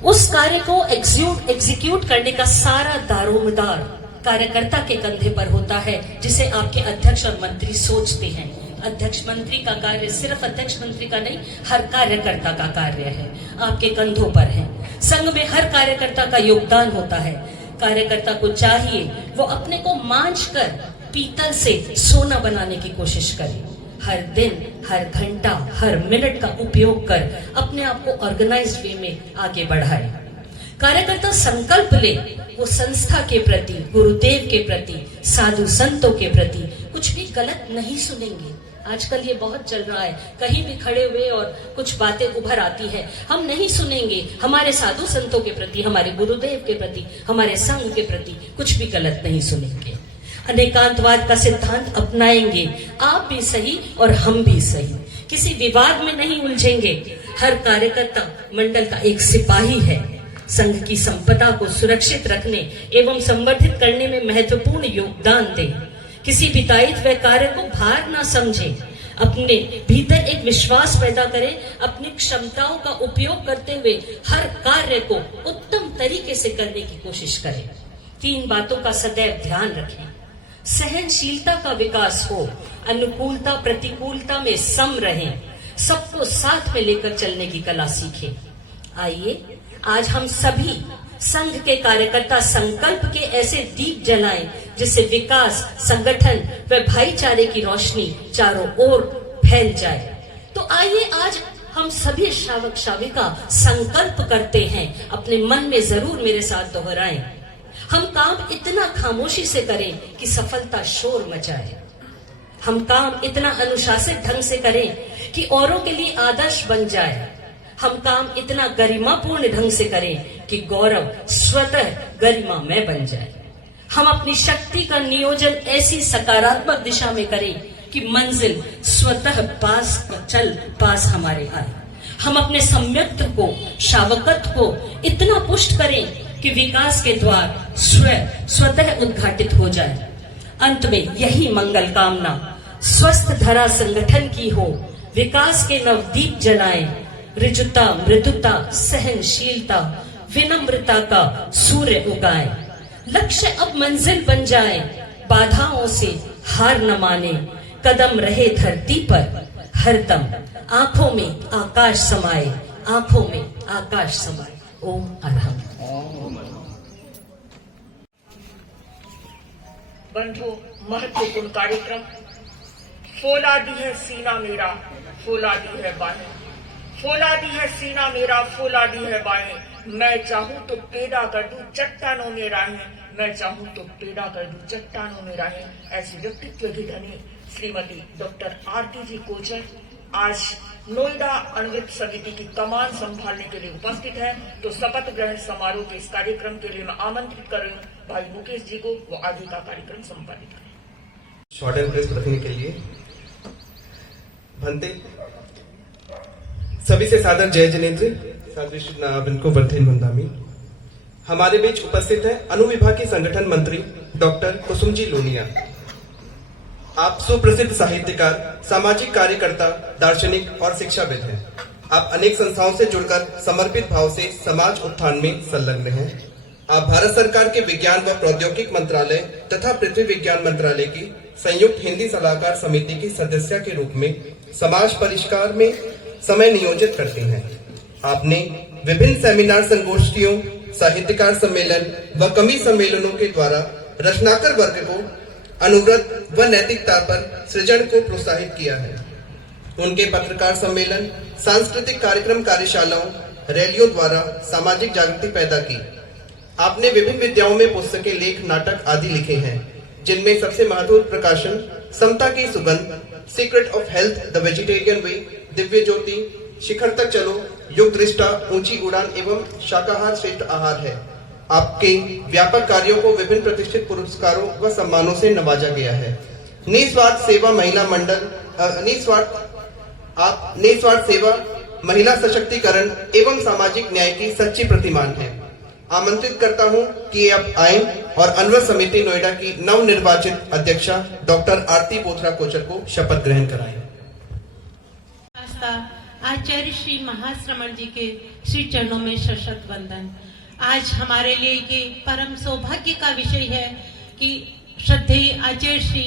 उस कार्य को एग्जीक्यूट करने का सारा दारोमदार कार्यकर्ता के कंधे पर होता है, जिसे आपके अध्यक्ष और मंत्री सोचते हैं। अध्यक्ष मंत्री का कार्य सिर्फ अध्यक्ष मंत्री का नहीं, हर कार्यकर्ता का कार्य है, आपके कंधों पर है। संघ में हर कार्यकर्ता का योगदान होता है। कार्यकर्ता को चाहिए वो अपने को मांझ कर पीतल से सोना बनाने की कोशिश करे। हर दिन, हर घंटा, हर मिनट का उपयोग कर अपने आप को ऑर्गेनाइज्ड वे में आगे बढ़ाए। कार्यकर्ता संकल्प ले, वो संस्था के प्रति, गुरुदेव के प्रति, साधु संतों के प्रति कुछ भी गलत नहीं सुनेंगे। आजकल ये बहुत चल रहा है, कहीं भी खड़े हुए और कुछ बातें उभर आती है, हम नहीं सुनेंगे। हमारे साधु संतों के प्रति, हमारे गुरुदेव के प्रति, हमारे संघ के प्रति कुछ भी गलत नहीं सुनेंगे। अनेकांतवाद का सिद्धांत अपनाएंगे, आप भी सही और हम भी सही। किसी विवाद में नहीं उलझेंगे। हर कार्यकर्ता मंडल का एक सिपाही है। संघ की संपदा को सुरक्षित रखने एवं संवर्धित करने में महत्वपूर्ण योगदान दें। किसी भी दायित्व कार्य को भार ना समझे। अपने भीतर एक विश्वास पैदा करें। अपनी क्षमताओं का उपयोग करते हुए हर कार्य को उत्तम तरीके से करने की कोशिश करें। 3 बातों का सदैव ध्यान रखें। सहनशीलता का विकास हो, अनुकूलता प्रतिकूलता में सम रहें, सबको साथ में लेकर चलने की कला सीखें। आइए आज हम सभी संघ के कार्यकर्ता संकल्प के ऐसे दीप जलाएं जिससे विकास, संगठन व भाईचारे की रोशनी चारों ओर फैल जाए। तो आइए आज हम सभी श्रावक श्राविका संकल्प करते हैं, अपने मन में जरूर मेरे साथ दोहराएं। हम काम इतना खामोशी से करें कि सफलता शोर मचाए। हम काम इतना अनुशासित ढंग से करें कि औरों के लिए आदर्श बन जाए। हम काम इतना गरिमापूर्ण ढंग से करें कि गौरव स्वतः गरिमा में बन जाए। हम अपनी शक्ति का नियोजन ऐसी सकारात्मक दिशा में करें कि मंजिल स्वतः पास हमारे आए। हम अपने सम्यक्त्व को, शावकत्व को इतना पुष्ट करें कि विकास के द्वार स्वतः उद्घाटित हो जाए। अंत में यही मंगल कामना स्वस्थ धरा संगठन की हो, विकास के नवदीप जलाएं, ऋजुता, मृदुता, सहनशीलता, विनम्रता का सूर्य उगाए। लक्ष्य अब मंजिल बन जाए, बाधाओं से हार न माने, कदम रहे धरती पर हरदम, आंखों में आकाश समाए, आंखों में आकाश समाए। ओम अरहम। बंधु, महत्वपूर्ण कार्यक्रम। फूला दी है सीना मेरा, फूला दी है बाहें, फूला दी है सीना मेरा, फूला दी है बाहें। मैं चाहूं तो पैदा कर दूं चट्टानों में राहें, मैं चाहूं तो पैदा कर दूं चट्टानों में राहें। ऐसी व्यक्तित्व की धनी श्रीमती डॉक्टर आरती जी कोचर आज नोएडा अनुवृत्त समिति की कमान संभालने के लिए उपस्थित है। तो शपथ ग्रहण समारोह के इस कार्यक्रम के लिए मैं आमंत्रित कर रही हूँ भाई मुकेश जी को, वो आगे का कार्यक्रम संपादित करें। शॉर्ट एंड प्रेस रखने के लिए भंते सभी से सादर जय जिनेन्द्र, को वर्धेन मंदामी। हमारे बीच उपस्थित है अनुविभाग के संगठन मंत्री डॉक्टर कुसुम जी लोनिया। आप सुप्रसिद्ध साहित्यकार, सामाजिक कार्यकर्ता, दार्शनिक और शिक्षाविद हैं। आप अनेक संस्थाओं से जुड़कर समर्पित भाव से समाज उत्थान में संलग्न हैं। आप भारत सरकार के विज्ञान व प्रौद्योगिक मंत्रालय तथा पृथ्वी विज्ञान मंत्रालय की संयुक्त हिंदी सलाहकार समिति की सदस्य के रूप में समाज परिष्कार में समय नियोजित करते हैं। आपने विभिन्न सेमिनार, संगोष्ठियों, साहित्यकार सम्मेलन व कवि सम्मेलनों के द्वारा रचनाकार वर्ग को अनुव्रत व नैतिकता पर सृजन को प्रोत्साहित किया है। उनके पत्रकार सम्मेलन, सांस्कृतिक कार्यक्रम, कार्यशालाओं, रैलियों द्वारा सामाजिक जागृति पैदा की। आपने विभिन्न विद्याओं में पुस्तकें, लेख, नाटक आदि लिखे हैं, जिनमें सबसे महत्वपूर्ण प्रकाशन समता की सुगंध, secret of health, the vegetarian way, दिव्य ज्योति, शिखर तक चलो, युग दृष्टा, ऊंची उड़ान एवं शाकाहार श्रेष्ठ आहार है। आपके व्यापक कार्यों को विभिन्न प्रतिष्ठित पुरस्कारों व सम्मानों से नवाजा गया है। निस्वार्थ सेवा महिला मंडल, निस्वार्थ सेवा, महिला सशक्तिकरण एवं सामाजिक न्याय की सच्ची प्रतिमान है। आमंत्रित करता हूं कि आप आएं और अनुव्रत समिति नोएडा की नवनिर्वाचित अध्यक्षा डॉक्टर आरती बोथरा कोचर को शपथ ग्रहण कराएं। आचार्य श्री महाश्रमण जी के श्री चरणों में सशत वंदन। आज हमारे लिए ये परम सौभाग्य का विषय है कि श्रद्धेय आचार्य श्री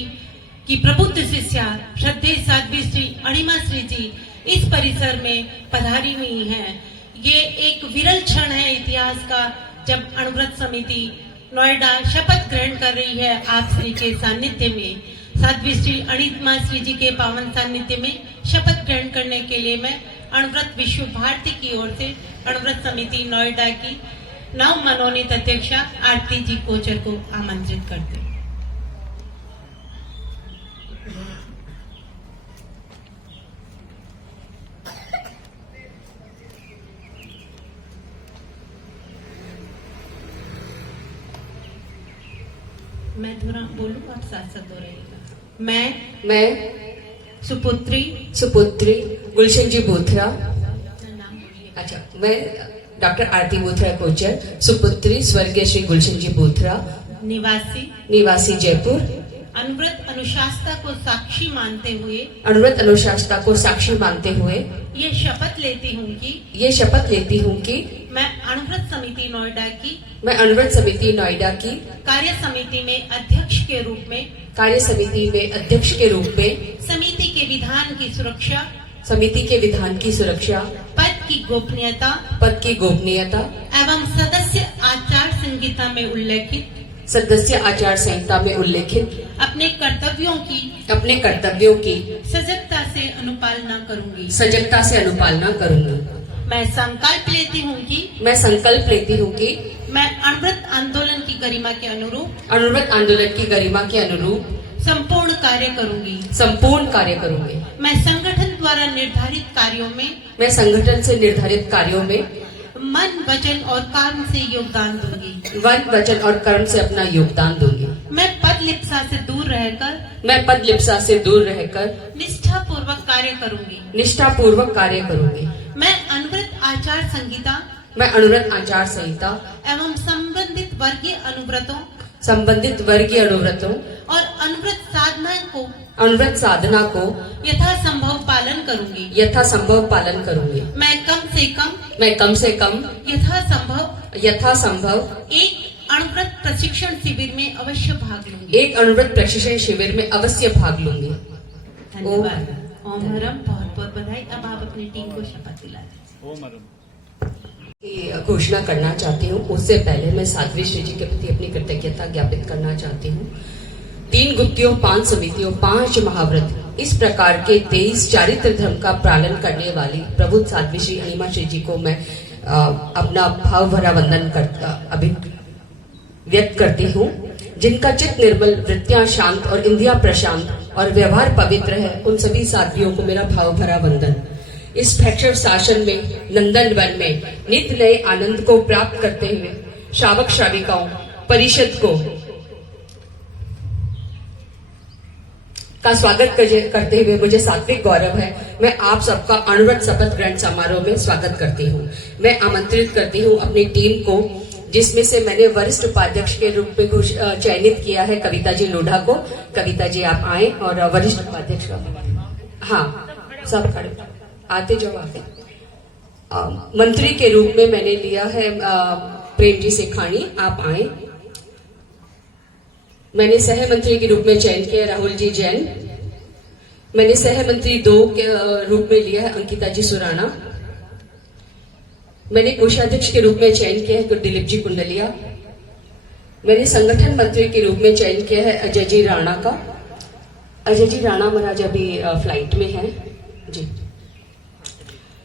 की प्रबुद्ध शिष्या श्रद्धेय साध्वी श्री अणिमा श्री जी इस परिसर में पधारी हुई हैं। ये एक विरल क्षण है इतिहास का, जब अनुव्रत समिति नोएडा शपथ ग्रहण कर रही है आप श्री के सानिध्य में। साध्वी श्री अणिमा श्री जी के पावन सानिध्य में शपथ ग्रहण करने के लिए मैं अनुव्रत विश्व भारती की ओर से अनुव्रत समिति नोएडा की नव मनोनीत अध्यक्षा आरती जी कोचर को आमंत्रित करते हैं। मैं थोड़ा बोलूं, आप साथ साथ हो रहेगा। मैं सुपुत्री गुलशन जी बोथरा, नाम बोलिए। अच्छा, मैं डॉक्टर आरती बोथरा कोचर, सुपुत्री स्वर्गीय श्री गुलशन जी बोथरा, निवासी जयपुर, अनुव्रत अनुशासना को साक्षी मानते हुए ये शपथ लेती हूँ कि मैं अनुव्रत समिति नोएडा की कार्य समिति में अध्यक्ष के रूप में समिति के विधान की सुरक्षा, पद की गोपनीयता एवं सदस्य आचार संहिता में उल्लेखित अपने कर्तव्यों की सजगता से अनुपालना करूंगी। मैं संकल्प लेती हूँ कि मैं अनुव्रत आंदोलन की गरिमा के अनुरूप संपूर्ण कार्य करूंगी। संपूर्ण कार्य करूंगी। मैं संगठन द्वारा निर्धारित कार्यों में मैं संगठन से निर्धारित कार्यों में मन, वचन और कर्म से योगदान दूंगी। वन, वचन और कर्म से अपना योगदान दूंगी। मैं पद लिप्सा से दूर रहकर निष्ठा पूर्वक कार्य करूंगी। निष्ठापूर्वक कार्य करूंगी। मैं अनुव्रत आचार संहिता एवं संबंधित वर्गीय अनुव्रतों और अनुव्रत साधना को यथासंभव पालन करूंगी। मैं कम से कम यथासंभव एक अनुव्रत प्रशिक्षण शिविर में अवश्य भाग लूंगी। धन्यवाद। ओम हरम, बहुत बहुत बधाई। अब आप अपनी टीम को शपथ दिला दें। की घोषणा करना चाहती हूँ। उससे पहले मैं साध्वी श्री जी के प्रति अपनी कृतज्ञता ज्ञापित करना चाहती हूँ। 3 गुप्तियों, 5 समितियों, 5 महाव्रत, इस प्रकार के 23 चारित्र धर्म का पालन करने वाली प्रभु साध्वी श्री अनिमा श्री जी को मैं अपना भाव भरा वंदन व्यक्त करती हूँ। जिनका चित्त निर्मल, वृत्तियां शांत और इंद्रियां प्रशांत और व्यवहार पवित्र है, उन सभी साध्वियों को मेरा भाव भरा वंदन। इस भैरव शासन में, नंदन वन में नित्य नए आनंद को प्राप्त करते हुए श्रावक श्राविकाओं परिषद का स्वागत करते हुए मुझे सात्विक गौरव है। मैं आप सबका अनुव्रत शपथ ग्रहण समारोह में स्वागत करती हूँ। मैं आमंत्रित करती हूँ अपनी टीम को, जिसमें से मैंने वरिष्ठ उपाध्यक्ष के रूप में चयनित किया है कविता जी लोढ़ा को। कविता जी आप आए, और वरिष्ठ उपाध्यक्ष का, हाँ सब खड़े आते जाओ आते। मंत्री के रूप में मैंने लिया है प्रेम जी सेखानी, आप आए। मैंने सह मंत्री के रूप में चयन किया राहुल जी जैन। मैंने सह मंत्री 2 के रूप में लिया है अंकिता जी सुराना। मैंने कोषाध्यक्ष के रूप में चयन किया है दिलीप जी कुंडलिया। मैंने संगठन मंत्री के रूप में चयन किया है अजय जी राणा का। अजय जी राणा महाराज अभी फ्लाइट में हैं जी।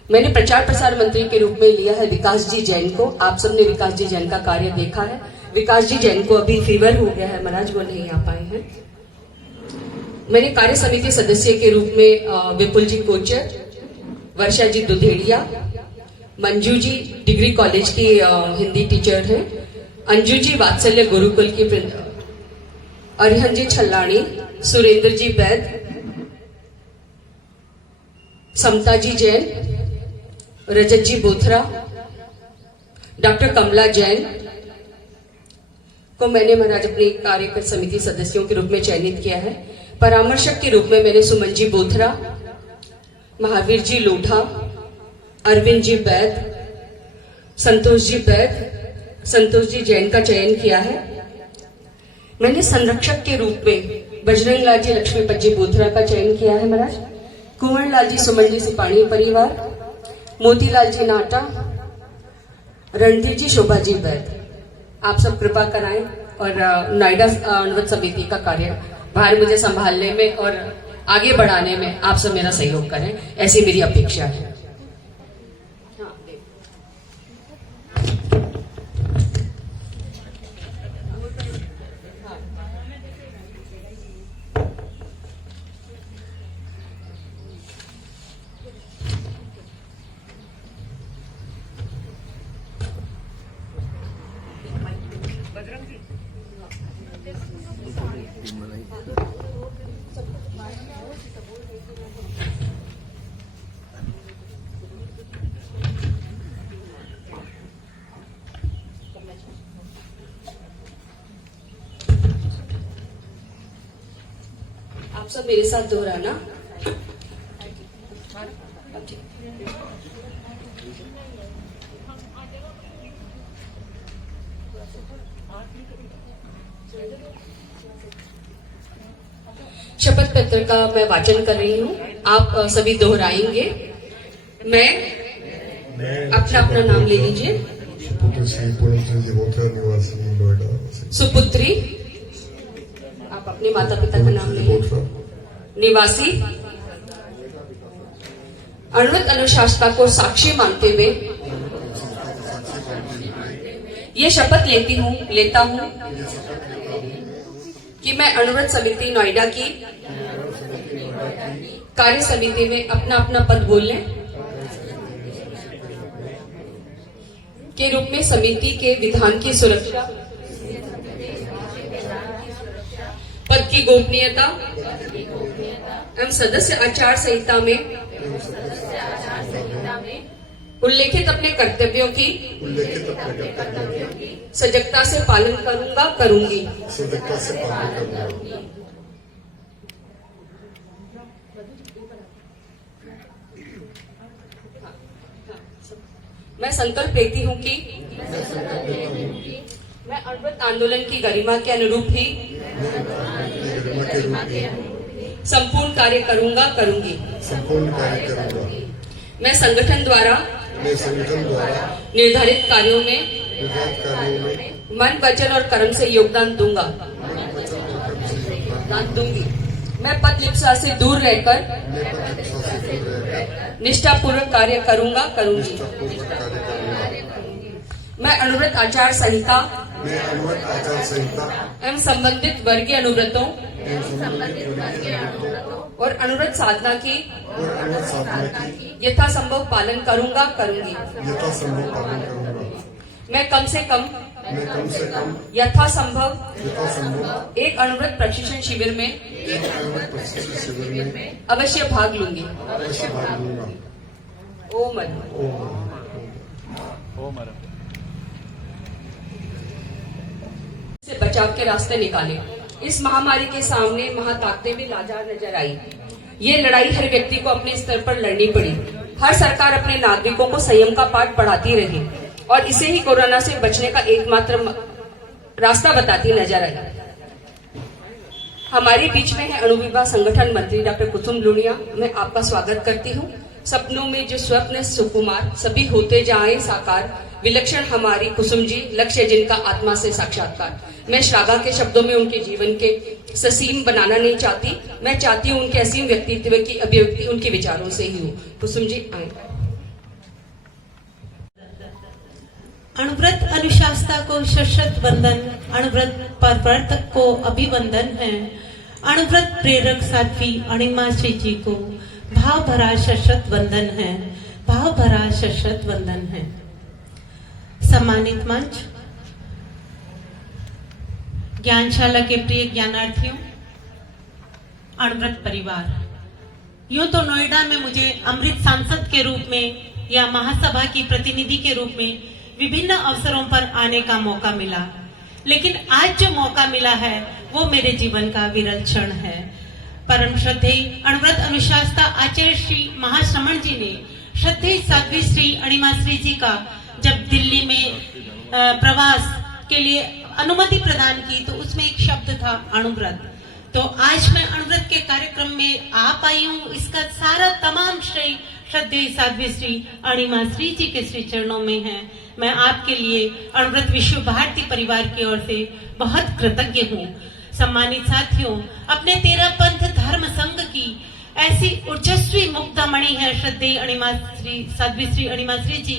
मैंने प्रचार प्रसार मंत्री के रूप में लिया है विकास जी जैन को। आप सबने विकास जी जैन का कार्य देखा है। विकास जी जैन को अभी फीवर हो गया है महाराज, वो नहीं आ पाए हैं। मैंने कार्य समिति सदस्य के रूप में विपुल जी कोचर, वर्षा जी दुधेड़िया, मंजू जी डिग्री कॉलेज की हिंदी टीचर हैं, अंजू जी वात्सल्य गुरुकुल की, अरिहन जी छल्लानी, सुरेंद्र जी वैद, समता जी जैन, रजत जी बोथरा, डॉक्टर कमला जैन को मैंने महाराज अपनी कार्य समिति सदस्यों के रूप में चयनित किया है। परामर्शक के रूप में मैंने सुमन जी बोथरा, महावीर जी लोढ़ा, अरविंद जी वैद, संतोष जी जैन का चयन किया है। मैंने संरक्षक के रूप में बजरंग लाल जी लक्ष्मीपत जी बोथरा का चयन किया है महाराज। कुंवर लाल जी सुमन जी सिपाही परिवार, मोतीलाल जी नाटा, रणधीर जी शोभा जी वैद। आप सब कृपा कराएं और नोएडा अनुव्रत समिति का कार्य भार मुझे संभालने में और आगे बढ़ाने में आप सब मेरा सहयोग करें, ऐसी मेरी अपेक्षा है। आप सब मेरे साथ दोहराना। शपथ पत्र का मैं वाचन कर रही हूँ, आप सभी दोहराएंगे। मैं अपना नाम ले लीजिए। सुपुत्री, आप अपने माता पिता का नाम ले। निवासी, अनुव्रत अनुशासना को साक्षी मानते हुए ये शपथ लेता हूँ कि मैं अनुव्रत समिति नोएडा की कार्य समिति में अपना अपना पद बोलने के रूप में समिति के विधान की सुरक्षा, पद की गोपनीयता एवं सदस्य आचार संहिता में उल्लेखित अपने कर्तव्यों की सजगता से पालन करूंगी। मैं संकल्प लेती हूँ कि मैं अनुव्रत आंदोलन की गरिमा के अनुरूप ही संपूर्ण कार्य करूंगी। मैं संगठन द्वारा निर्धारित कार्यों में मन, वचन और कर्म से योगदान दूंगी। मैं पद लिप्सा से दूर रहकर निष्ठापूर्वक कार्य करूंगी। मैं अनुव्रत आचार संहिता एवं संबंधित वर्गीय अनुव्रतों और अनुव्रत साधना की यथासंभव पालन करूंगी। मैं कम से कम यथासंभव एक अनुव्रत प्रशिक्षण शिविर में अवश्य भाग लूंगी। ओम से बचाव के रास्ते निकाले। इस महामारी के सामने महाताकतें भी लाचार नजर आई। ये लड़ाई हर व्यक्ति को अपने स्तर पर लड़नी पड़ी। हर सरकार अपने नागरिकों को संयम का पाठ पढ़ाती रही और इसे ही कोरोना से बचने का एकमात्र रास्ता बताती नजर आई। हमारे बीच में है अणु विभाग संगठन मंत्री डॉक्टर कुसुम लूनिया। मैं आपका स्वागत करती हूँ। सपनों में जो स्वप्न सुकुमार सभी होते जाएं साकार, विलक्षण हमारी कुसुम जी, लक्ष्य जिनका आत्मा से साक्षात्कार। मैं श्लाघा के शब्दों में उनके जीवन के ससीम बनाना नहीं चाहती। मैं चाहती हूँ उनके असीम व्यक्तित्व की अभिव्यक्ति उनके विचारों से ही हो। कुसुम जी आए। अणुव्रत अनुशासता को शत वंदन, अणुव्रत प्रवर्तक को अभिवंदन है। अणुव्रत प्रेरक साध्वी अणिमा श्री जी को भाव भरा शत वंदन है। भाव भरा शत वंदन है। सम्मानित मंच, ज्ञानशाला के प्रिय ज्ञानार्थियों, अणुव्रत परिवार, यूं तो नोएडा में मुझे अमृत सांसद के रूप में या महासभा की प्रतिनिधि के रूप में विभिन्न अवसरों पर आने का मौका मिला, लेकिन आज जो मौका मिला है वो मेरे जीवन का विरल क्षण है। परम श्रद्धेय अणुव्रत अनुशासता आचार्य श्री महाश्रमण जी ने श्रद्धेय साध्वी श्री अणिमा श्री जी का जब दिल्ली में प्रवास के लिए अनुमति प्रदान की तो उसमें एक शब्द था अणुव्रत। तो आज मैं अणुव्रत के कार्यक्रम में आ पाई हूँ। इसका सारा तमाम श्रेय श्रद्धेय साध्वी श्री अणिमा श्री जी के श्री चरणों में है। मैं आपके लिए अणुव्रत विश्व भारती परिवार की ओर से बहुत कृतज्ञ हूँ। सम्मानित साथियों, अपने 13 पंथ धर्म संघ की ऐसी ऊर्जस्वी मुक्तामणि है श्रद्धेय साध्वी श्री अणिमा श्री जी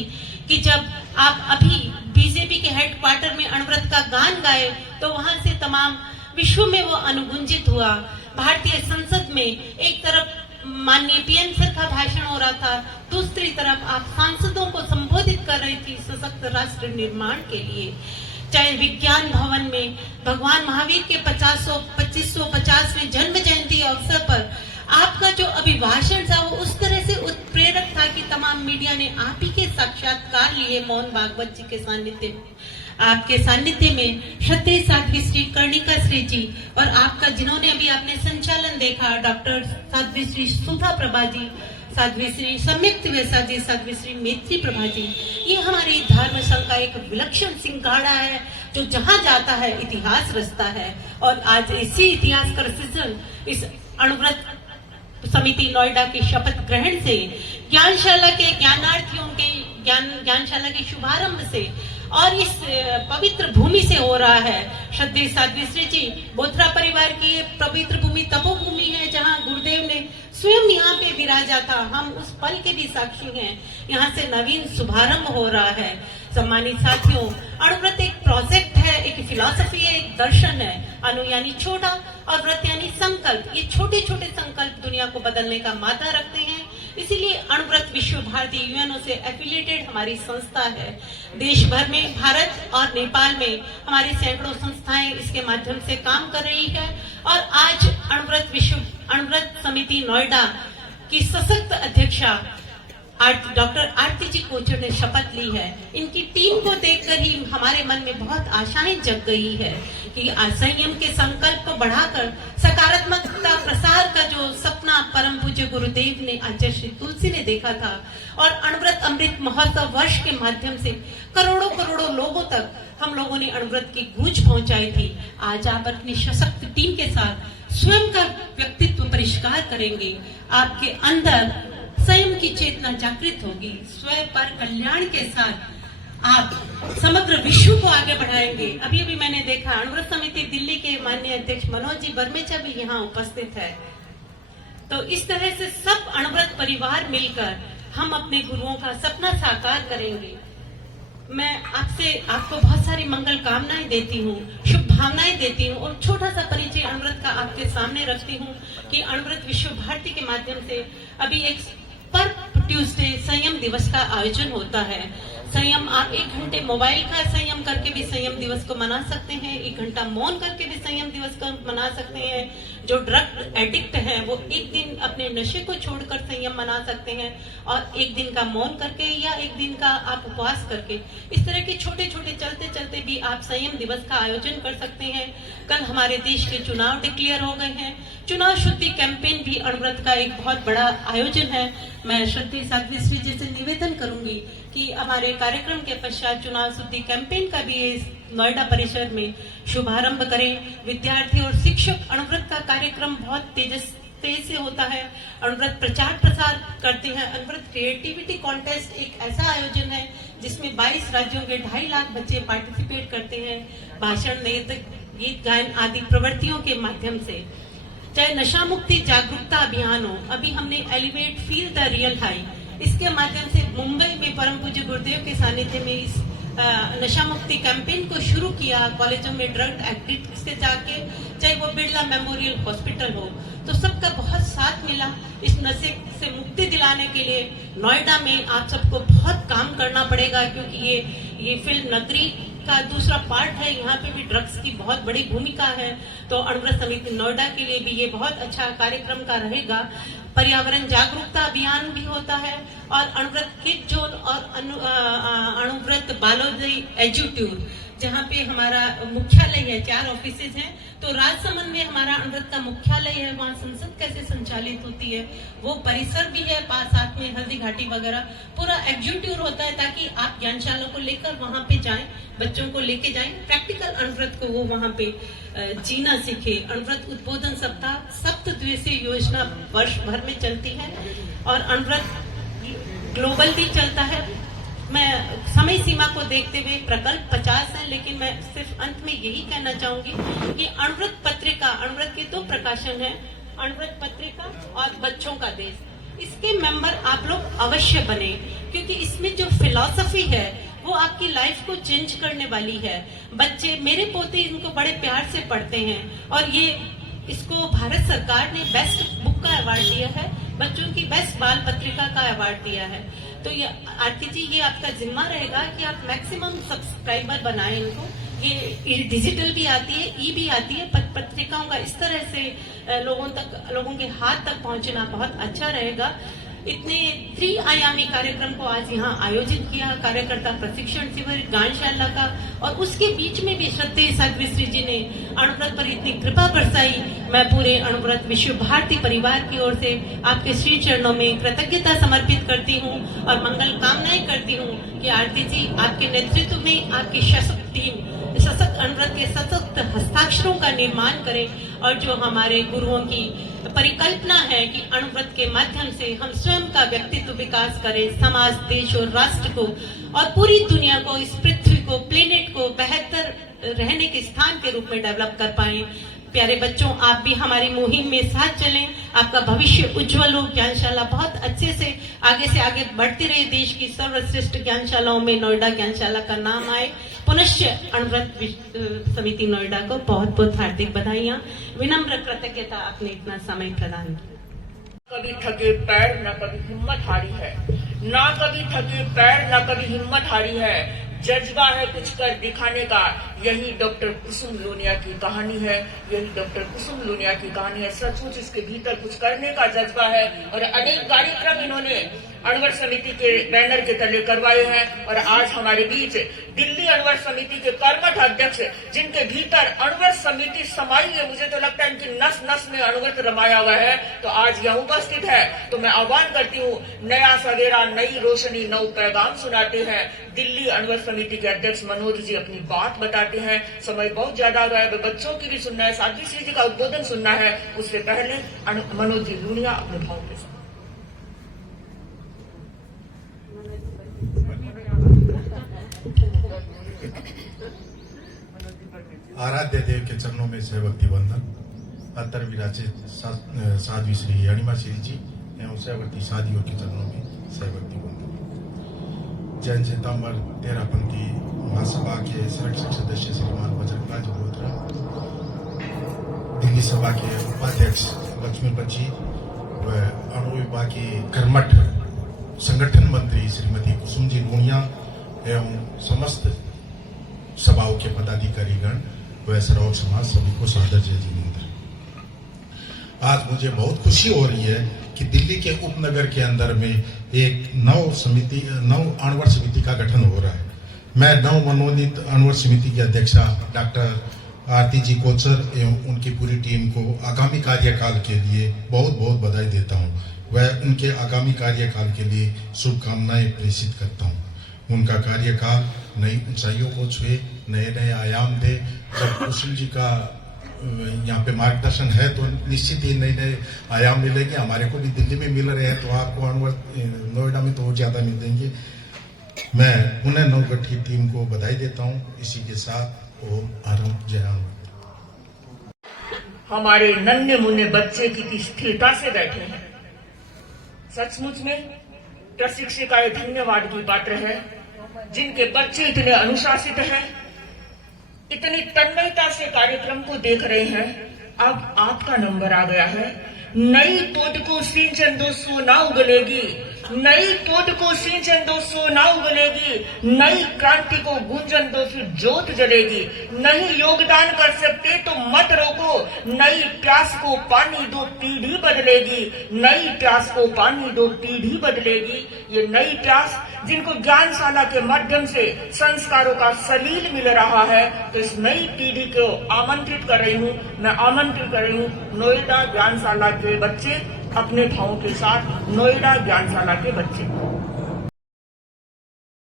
कि जब आप अभी बीजेपी के हेडक्वार्टर में अणुव्रत का गान गाए तो वहां से तमाम विश्व में वो अनुगुंजित हुआ। भारतीय संसद में एक तरफ माननीय पीएम सर का भाषण हो रहा था, दूसरी तरफ आप सांसदों को संबोधित कर रही थी सशक्त राष्ट्र निर्माण के लिए। चाहे विज्ञान भवन में भगवान महावीर के 2550वें जन्म जयंती अवसर पर आपका जो अभिभाषण था वो उस तरह से उत्प्रेरक था कि तमाम मीडिया ने आप ही के साक्षात्कार लिए मोहन भागवत जी के सानिध्य में। आपके सानिध्य में श्रद्धेय साध्वी श्री कर्णिका श्री जी और आपका जिन्होंने अभी आपने संचालन देखा डॉक्टर साध्वी श्री सुधा प्रभा जी, साध्वी श्री सम्यक वैसा जी, साध्वी श्री मैत्री प्रभा जी, ये हमारे धर्म संघ का एक विलक्षण सिंगाड़ा है जो जहां जाता है इतिहास रचता है। और आज इसी इतिहास का सृजन इस अणुव्रत समिति नोएडा के शपथ ग्रहण से, ज्ञानशाला के ज्ञानार्थियों के ज्ञानशाला के शुभारंभ से और इस पवित्र भूमि से हो रहा है। श्रद्धेय साध्वी श्री जी बोथरा परिवार की ये पवित्र भूमि तपोभूमि है जहां गुरुदेव ने स्वयं यहाँ पे विराजा था। हम उस पल के भी साक्षी हैं। यहाँ से नवीन शुभारंभ हो रहा है। सम्मानित साथियों, अणुव्रत एक प्रोजेक्ट है, एक फिलॉसफी है, एक दर्शन है अनु यानी छोटा और व्रत यानी संकल्प। ये छोटे छोटे संकल्प दुनिया को बदलने का मादा रखते हैं। इसीलिए अणुव्रत विश्व भारती यूएनओ से एफिलिएटेड हमारी संस्था है। देश भर में, भारत और नेपाल में हमारी सैकड़ों संस्थाएं इसके माध्यम से काम कर रही है। और आज अणुव्रत समिति नोएडा की सशक्त अध्यक्षा डॉक्टर आरती जी कोचर ने शपथ ली है। इनकी टीम को देखकर ही हमारे मन में बहुत आशाएं जग गई है कि संयम के संकल्प को बढ़ाकर सकारात्मकता प्रसार का जो सपना परम पूज्य गुरुदेव ने, आचार्य श्री तुलसी ने देखा था, और अणुव्रत अमृत महोत्सव वर्ष के माध्यम से करोड़ों करोड़ों लोगों तक हम लोगों ने अणुव्रत की गूंज पहुंचाई थी। आज आप अपनी सशक्त टीम के साथ स्वयं का व्यक्तित्व परिष्कार करेंगे। आपके अंदर संयम की चेतना जागृत होगी। स्वयं पर कल्याण के साथ आप समग्र विश्व को आगे बढ़ाएंगे। अभी अभी मैंने देखा अणुव्रत समिति दिल्ली के माननीय अध्यक्ष मनोज जी बर्मेचा भी यहाँ उपस्थित है। तो इस तरह से सब अणुव्रत परिवार मिलकर हम अपने गुरुओं का सपना साकार करेंगे। मैं आपको बहुत सारी मंगल कामनाएं देती हूँ, शुभ भावनाएं देती हूँ और छोटा सा परिचय अणुव्रत का आपके सामने रखती हूँ कि अणुव्रत विश्व भारती के माध्यम से अभी एक पर ट्यूसडे संयम दिवस का आयोजन होता है। संयम, आप 1 घंटे मोबाइल का संयम करके भी संयम दिवस को मना सकते हैं, 1 घंटा मौन करके भी संयम दिवस को मना सकते हैं। जो ड्रग एडिक्ट हैं वो 1 दिन अपने नशे को छोड़कर संयम मना सकते हैं, और 1 दिन का मौन करके या 1 दिन का आप उपवास करके, इस तरह के छोटे छोटे चलते चलते भी आप संयम दिवस का आयोजन कर सकते हैं। कल हमारे देश के चुनाव डिक्लेयर हो गए हैं। चुनाव शुद्धि कैंपेन भी अणुव्रत का एक बहुत बड़ा आयोजन है। मैं श्रद्धेय साध्वी श्री जी से निवेदन करूंगी कि हमारे कार्यक्रम के पश्चात चुनाव शुद्धि कैंपेन का भी इस नोएडा परिसर में शुभारंभ करें। विद्यार्थी और शिक्षक अणुव्रत का कार्यक्रम बहुत तेज से होता है। अणुव्रत प्रचार प्रसार करते हैं। अणुव्रत क्रिएटिविटी कॉन्टेस्ट एक ऐसा आयोजन है जिसमें 22 राज्यों के 2.5 लाख बच्चे पार्टिसिपेट करते हैं। भाषण, नृत्य, गीत गायन आदि प्रवृत्तियों के माध्यम से, चाहे नशा मुक्ति जागरूकता अभियान हो, अभी हमने elevate feel the real high, इसके माध्यम से मुंबई में परम पूज्य गुरुदेव के सानिध्य में इस नशा मुक्ति कैंपेन को शुरू किया। कॉलेजों में ड्रग एडिक्ट से जाके, चाहे वो बिरला मेमोरियल हॉस्पिटल हो, तो सबका बहुत साथ मिला इस नशे से मुक्ति दिलाने के लिए। नोएडा में आप सबको बहुत काम करना पड़ेगा क्योंकि ये फिल्म नगरी का दूसरा पार्ट है। यहाँ पे भी ड्रग्स की बहुत बड़ी भूमिका है। तो अणुव्रत समिति नोएडा के लिए भी ये बहुत अच्छा कार्यक्रम का रहेगा। पर्यावरण जागरूकता अभियान भी होता है और अणुव्रत किड जोन और अणुव्रत बालोदय एजुट्यूर, जहाँ पे हमारा मुख्यालय है, 4 ऑफिसेज हैं। तो राजसमंद में हमारा अणुव्रत का मुख्यालय है, वहाँ संसद कैसे संचालित होती है, वो परिसर भी है पास, साथ में हल्दी घाटी वगैरह पूरा एग्जीक्यूटिव होता है, ताकि आप ज्ञानशाला को लेकर वहाँ पे जाएं, बच्चों को लेके जाएं, प्रैक्टिकल अणुव्रत को वो वहाँ पे जीना सीखे। अणुव्रत उद्बोधन सप्ताह, सप्तदिवसीय योजना वर्ष भर में चलती है और अणुव्रत ग्लोबल भी चलता है। मैं समय सीमा को देखते हुए, प्रकल्प 50 है, लेकिन मैं सिर्फ अंत में यही कहना चाहूंगी कि अणुव्रत पत्रिका, अणुव्रत के 2 प्रकाशन हैं, अणुव्रत पत्रिका और बच्चों का देश, इसके मेंबर आप लोग अवश्य बने, क्योंकि इसमें जो फिलॉसफी है वो आपकी लाइफ को चेंज करने वाली है। बच्चे, मेरे पोते इनको बड़े प्यार से पढ़ते हैं और इसको भारत सरकार ने बेस्ट बुक का अवार्ड दिया है, बच्चों की बेस्ट बाल पत्रिका का अवार्ड दिया है। तो ये आरती जी, ये आपका जिम्मा रहेगा कि आप मैक्सिमम सब्सक्राइबर बनाएं इनको। ये डिजिटल भी आती है, ई भी आती है, पत्रिकाओं का इस तरह से लोगों के हाथ तक पहुंचना बहुत अच्छा रहेगा। इतने 3 आयामी कार्यक्रम को आज यहाँ आयोजित किया, कार्यकर्ता प्रशिक्षण शिविर, गानशाला का, और उसके बीच में भी श्रद्धेय साध्वी श्री जी ने अणुव्रत पर इतनी कृपा बरसाई। मैं पूरे अणुव्रत विश्व भारती परिवार की ओर से आपके श्री चरणों में कृतज्ञता समर्पित करती हूँ और मंगल कामनाएं करती हूँ कि आरती जी आपके नेतृत्व में आपकी सशक्त टीम सशक्त अणुव्रत के सशक्त हस्ताक्षरों का निर्माण करें और जो हमारे गुरुओं की परिकल्पना है कि अणुव्रत के माध्यम से हम स्वयं का व्यक्तित्व विकास करें, समाज, देश और राष्ट्र को और पूरी दुनिया को, इस पृथ्वी को, प्लेनेट को बेहतर रहने के स्थान के रूप में डेवलप कर पाएं। प्यारे बच्चों, आप भी हमारी मुहिम में साथ चलें, आपका भविष्य उज्जवल हो, ज्ञानशाला बहुत अच्छे से आगे से आगे बढ़ती रही, देश की सर्वश्रेष्ठ ज्ञानशालाओं में नोएडा ज्ञानशाला का नाम आए। पुनश्च अणुव्रत समिति नोएडा को बहुत बहुत हार्दिक बधाइयां, विनम्र कृतज्ञता, आपने इतना समय प्रदान किया। कभी थके पैर न कभी हिम्मत हारी है, ना कभी थके पैर न कभी हिम्मत हारी है। जज्बा है कुछ कर दिखाने का, यही डॉक्टर कुसुम लोनिया की कहानी है, यही डॉक्टर कुसुम लोनिया की कहानी है। सचमुच इसके भीतर कुछ करने का जज्बा है और अनेक कार्यक्रम इन्होंने अणुव्रत समिति के बैनर के तले करवाए हैं। और आज हमारे बीच दिल्ली अणुव्रत समिति के कर्मठ अध्यक्ष, जिनके भीतर अणुव्रत समिति समाई है, मुझे तो लगता है इनकी नस नस में अणुव्रत रमाया हुआ है, तो आज यह उपस्थित है। तो मैं आह्वान करती हूँ, नया सवेरा नई रोशनी नौ पैगाम सुनाते हैं। दिल्ली अणुव्रत समिति के अध्यक्ष मनोज जी अपनी बात बताते हैं। समय बहुत ज्यादा हो रहा है, बच्चों की भी सुनना है, साध्वी श्री जी का उद्बोधन सुनना है। उससे पहले मनोज जी लूनिया अपने भाव के साथ। आराध्य देव के चरणों में सहभक्ति वंदन। अतर विराजित साध्वी श्री अणिमा श्री जी एवं सहवर्ती साधियों के चरणों में सहभक्ति वंदन। जैन चेतामर 13 पंथी महासभा के संरक्षक सदस्य श्रीमान बजरंगलाल जलोत्रा, दिल्ली सभा के उपाध्यक्ष लक्ष्मीपत जी व अणु विभाग की कर्मठ संगठन मंत्री श्रीमती कुसुम जी लोनिया एवं समस्त सभाओं के पदाधिकारीगण व सरौर समाज सभी को सादर जय जिनेंद्र। आज मुझे बहुत खुशी हो रही है कि दिल्ली के उपनगर के अंदर में एक नव अणुव्रत समिति का गठन हो रहा है। मैं नव मनोनीत अणुव्रत समिति की अध्यक्षा डॉक्टर आरती जी कोचर एवं उनकी पूरी टीम को आगामी कार्यकाल के लिए बहुत बहुत बधाई देता हूं। वह उनके आगामी कार्यकाल के लिए शुभकामनाएं प्रेषित करता हूं। उनका कार्यकाल नई ऊंचाइयों को छुए, नए नए आयाम दे। जब कुसुम जी का यहाँ पे मार्गदर्शन है तो निश्चित ही नए नए आयाम मिलेंगे। हमारे को भी दिल्ली में मिल रहे हैं तो आपको अणुव्रत नोएडा में तो और ज्यादा मिल देंगे। मैं पुनः नवगठित टीम को बधाई देता हूँ। इसी के साथ ओम आरंभ जय आनंद। हमारे नन्हे मुन्ने बच्चे की स्थिरता से बैठे हैं। सचमुच में प्रशिक्षिकाएं धन्यवाद की पात्र है, जिनके बच्चे इतने अनुशासित हैं, इतनी तन्मयता से कार्यक्रम को देख रहे हैं। अब आपका नंबर आ गया है। नई पोट को सिंचन 200 ना उगलेगी, नई पोट को सिंचन 200 ना उगलेगी, नई क्रांति को गूंजन दो फिर जोत जलेगी। नहीं योगदान कर सकते तो मत रोको, नई प्यास को पानी दो पीढ़ी बदलेगी, नई प्यास को पानी दो पीढ़ी बदलेगी। ये नई प्यास जिनको ज्ञानशाला के माध्यम से संस्कारों का सलील मिल रहा है, तो इस नई पीढ़ी को आमंत्रित कर रही हूँ। मैं आमंत्रित कर रही हूँ नोएडा ज्ञानशाला के बच्चे, अपने भावों के साथ नोएडा ज्ञानशाला के बच्चे।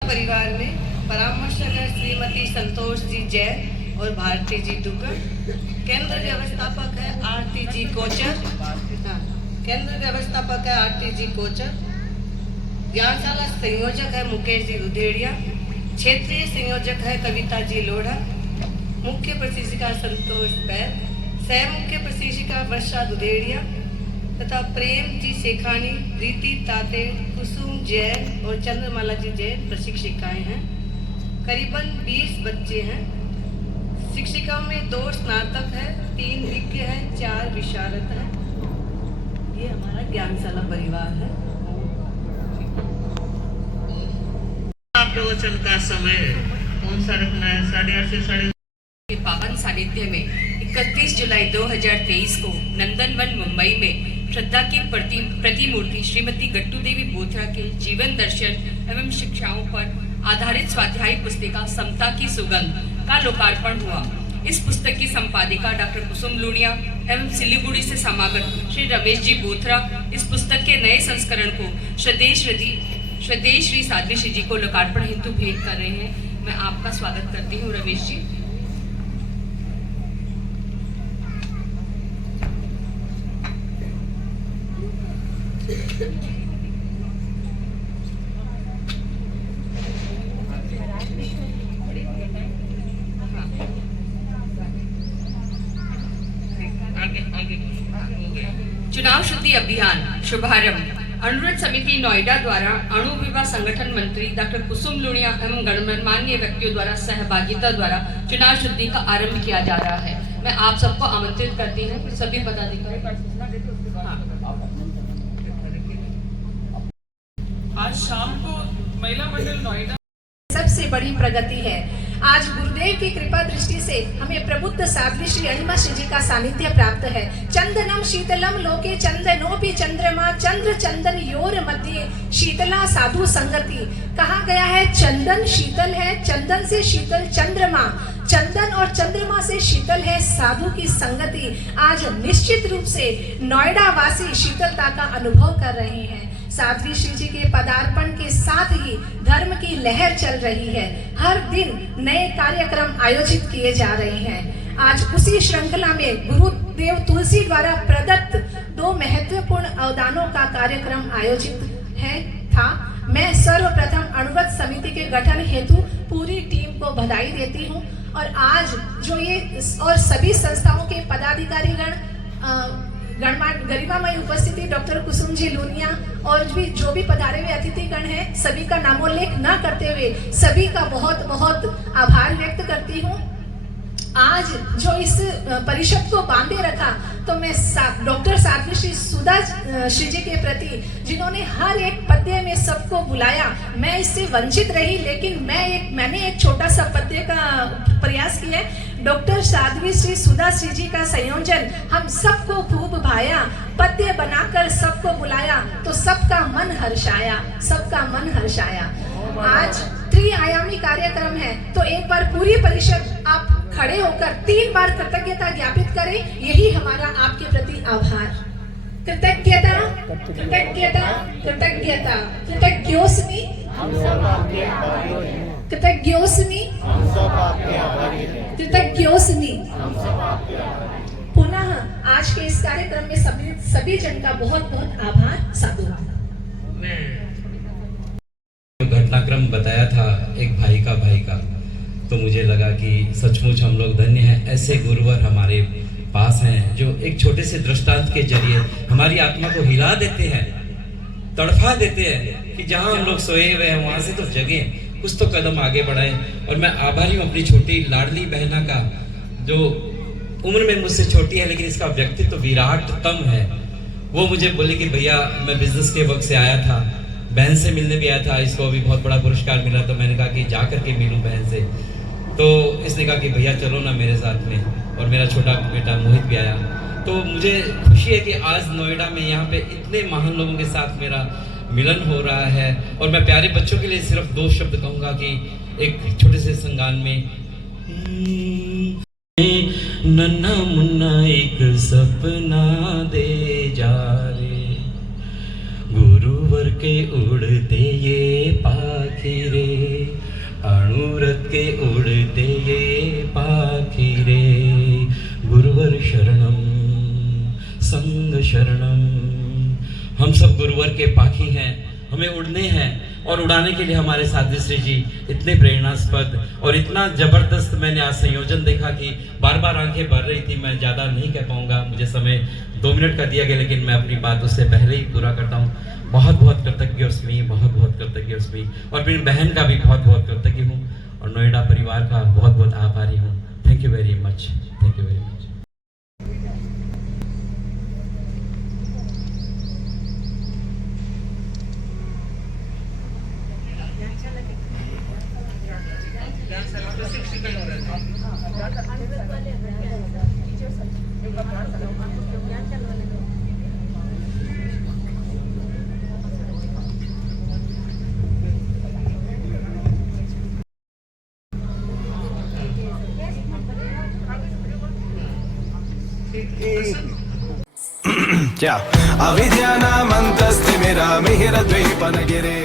परिवार में परामर्शकर श्रीमती संतोष जी जैन और भारती जी दुग्गड़। केंद्र व्यवस्थापक है आरती जी कोचर। केंद्र व्यवस्थापक है आरती जी कोचर। ज्ञानशाला संयोजक है मुकेश जी दुधेड़िया। क्षेत्रीय संयोजक है कविता जी लोढ़ा। मुख्य प्रशिक्षिका संतोष बैर। सह मुख्य प्रशिक्षिका वर्षा दुधेड़िया तथा प्रेम जी शेखानी, रीति ताते, कुसुम जैन और चंद्रमाला जी जैन प्रशिक्षिकाएं हैं। करीबन 20 बच्चे हैं। शिक्षिकाओं में 2 स्नातक है, 3 विज्ञ है, 4 विशारद है। ये हमारा ज्ञानशाला परिवार है। प्रवचन का समय कौन सा रखना है? 8:30 से 8:30 के पावन सानिध्य में 31 जुलाई 2023 को नंदनवन मुंबई में श्रद्धा की प्रतिमूर्ति श्रीमती गट्टू देवी बोथरा के जीवन दर्शन एवं शिक्षाओं पर आधारित स्वाध्याय पुस्तिका समता की सुगंध का लोकार्पण हुआ। इस पुस्तक की संपादिका डॉक्टर कुसुम लोनिया एवं सिलीगुड़ी से समागत श्री रमेश जी बोथरा इस पुस्तक के नए संस्करण को श्रद्धेय श्री साध्वी श्री जी को लोकार्पण हेतु भेंट कर रहे हैं। मैं आपका स्वागत करती हूँ रमेश जी। चुनाव शुद्धि अभियान शुभारंभ अनुव्रत समिति नोएडा द्वारा अणु विवाह संगठन मंत्री डॉक्टर कुसुम लुनिया एवं गणमान्य व्यक्तियों द्वारा सहभागिता द्वारा चुनाव शुद्धि का आरंभ किया जा रहा है। मैं आप सबको आमंत्रित करती हूँ कि सभी पदाधिकारी आज शाम को महिला मंडल नोएडा सबसे बड़ी प्रगति है। आज गुरुदेव की कृपा दृष्टि से हमें प्रबुद्ध साध्वी श्री अणिमा श्री जी का सानिध्य प्राप्त है। चंदनम शीतलम लोके चंदनोपि चंद्रमा चंद्र चंदन योर मध्य शीतला साधु संगति। कहा गया है चंदन शीतल है, चंदन से शीतल चंद्रमा, चंदन और चंद्रमा से शीतल है साधु की संगति। आज निश्चित रूप से नोएडा वासी शीतलता का अनुभव कर रहे हैं। साध्वी श्री जी के पदार्पण के साथ ही धर्म की लहर चल रही है। हर दिन नए कार्यक्रम आयोजित किए जा रहे हैं। आज उसी श्रृंखला में गुरुदेव तुलसी द्वारा प्रदत्त 2 महत्वपूर्ण अवदानों का कार्यक्रम आयोजित था। मैं सर्वप्रथम अनुव्रत समिति के गठन हेतु पूरी टीम को बधाई देती हूं और आज जो ये और सभी संस्थाओं के पदाधिकारीगण गरिमामय उपस्थिति डॉक्टर कुसुम जी लूनिया और भी जो भी पधारे हुए अतिथिगण हैं, सभी का नामोल्लेख न करते हुए सभी का बहुत बहुत आभार व्यक्त करती हूँ। आज जो इस परिषद को बांधे रखा तो मैं डॉक्टर साध्वी श्री सुधा श्री जी के प्रति जिन्होंने हर एक पद्य में सबको बुलाया, मैं इससे वंचित रही, लेकिन मैंने एक छोटा सा पद्य का प्रयास किया। डॉक्टर साध्वी श्री सुधा श्री जी का संयोजन हम सबको खूब भाया, पद्य बनाकर सबको बुलाया तो सबका मन हर्षाया, सबका मन हर्षाया। आज त्रिआयामी कार्यक्रम है तो एक बार पूरी परिषद आप खड़े होकर 3 बार कृतज्ञता ज्ञापित करें। यही हमारा आपके प्रति आभार। कृतज्ञता कृतज्ञता कृतज्ञता कृतज्ञोस्मि कृतज्ञोस्मि कृतज्ञोस्मि। पुनः आज के इस कार्यक्रम में सभी जन का बहुत बहुत आभार। साधुवाद। घटनाक्रम बताया था एक भाई का तो मुझे लगा कि सचमुच हम लोग धन्य हैं। ऐसे गुरुवर हमारे पास हैं जो एक छोटे से दृष्टांत के जरिए हमारी आत्मा को हिला देते हैं, तड़फा देते हैं कि जहां हम लोग सोए हुए हैं वहां से तो जगे, कुछ तो कदम आगे बढ़ाएं। और मैं आभारी हूँ अपनी छोटी लाडली बहना का जो उम्र में मुझसे छोटी है लेकिन इसका व्यक्तित्व विराटतम है। वो मुझे बोले कि भैया मैं बिजनेस के वक्त से आया था, बहन से मिलने भी आया था, इसको अभी बहुत बड़ा पुरस्कार मिला। तो मैंने कहा कि जा करके मिलूं बहन से। तो इसने कहा कि भैया चलो ना मेरे साथ में, और मेरा छोटा बेटा मोहित भी आया। तो मुझे खुशी है कि आज नोएडा में यहाँ पे इतने महान लोगों के साथ मेरा मिलन हो रहा है। और मैं प्यारे बच्चों के लिए सिर्फ 2 शब्द कहूँगा कि एक छोटे से संगान में नन्ना मुन्ना एक सपना दे जा रे, गुरुवर के उड़ते ये पाखिरे, अनुव्रत के उड़ते ये पाखिरे, गुरुवर शरणम संग शरणम। हम सब गुरुवर के पाखी हैं, हमें उड़ने हैं और उड़ाने के लिए हमारे साध्वी श्री जी इतने प्रेरणास्पद और इतना जबरदस्त। मैंने आज संयोजन देखा कि बार बार आंखें भर रही थी। मैं ज़्यादा नहीं कह पाऊंगा, मुझे समय 2 मिनट का दिया गया, लेकिन मैं अपनी बात उससे पहले ही पूरा करता हूँ। बहुत बहुत कृतज्ञोस्मि, बहुत बहुत कृतज्ञोस्मि। और मेरी बहन का भी बहुत बहुत कृतज्ञ हूँ और नोएडा परिवार का बहुत बहुत आभारी हूँ। Thank you very much, thank you very much. क्या अविद्यानामन्तस्तिमिरमिहिरद्वीपनगिरे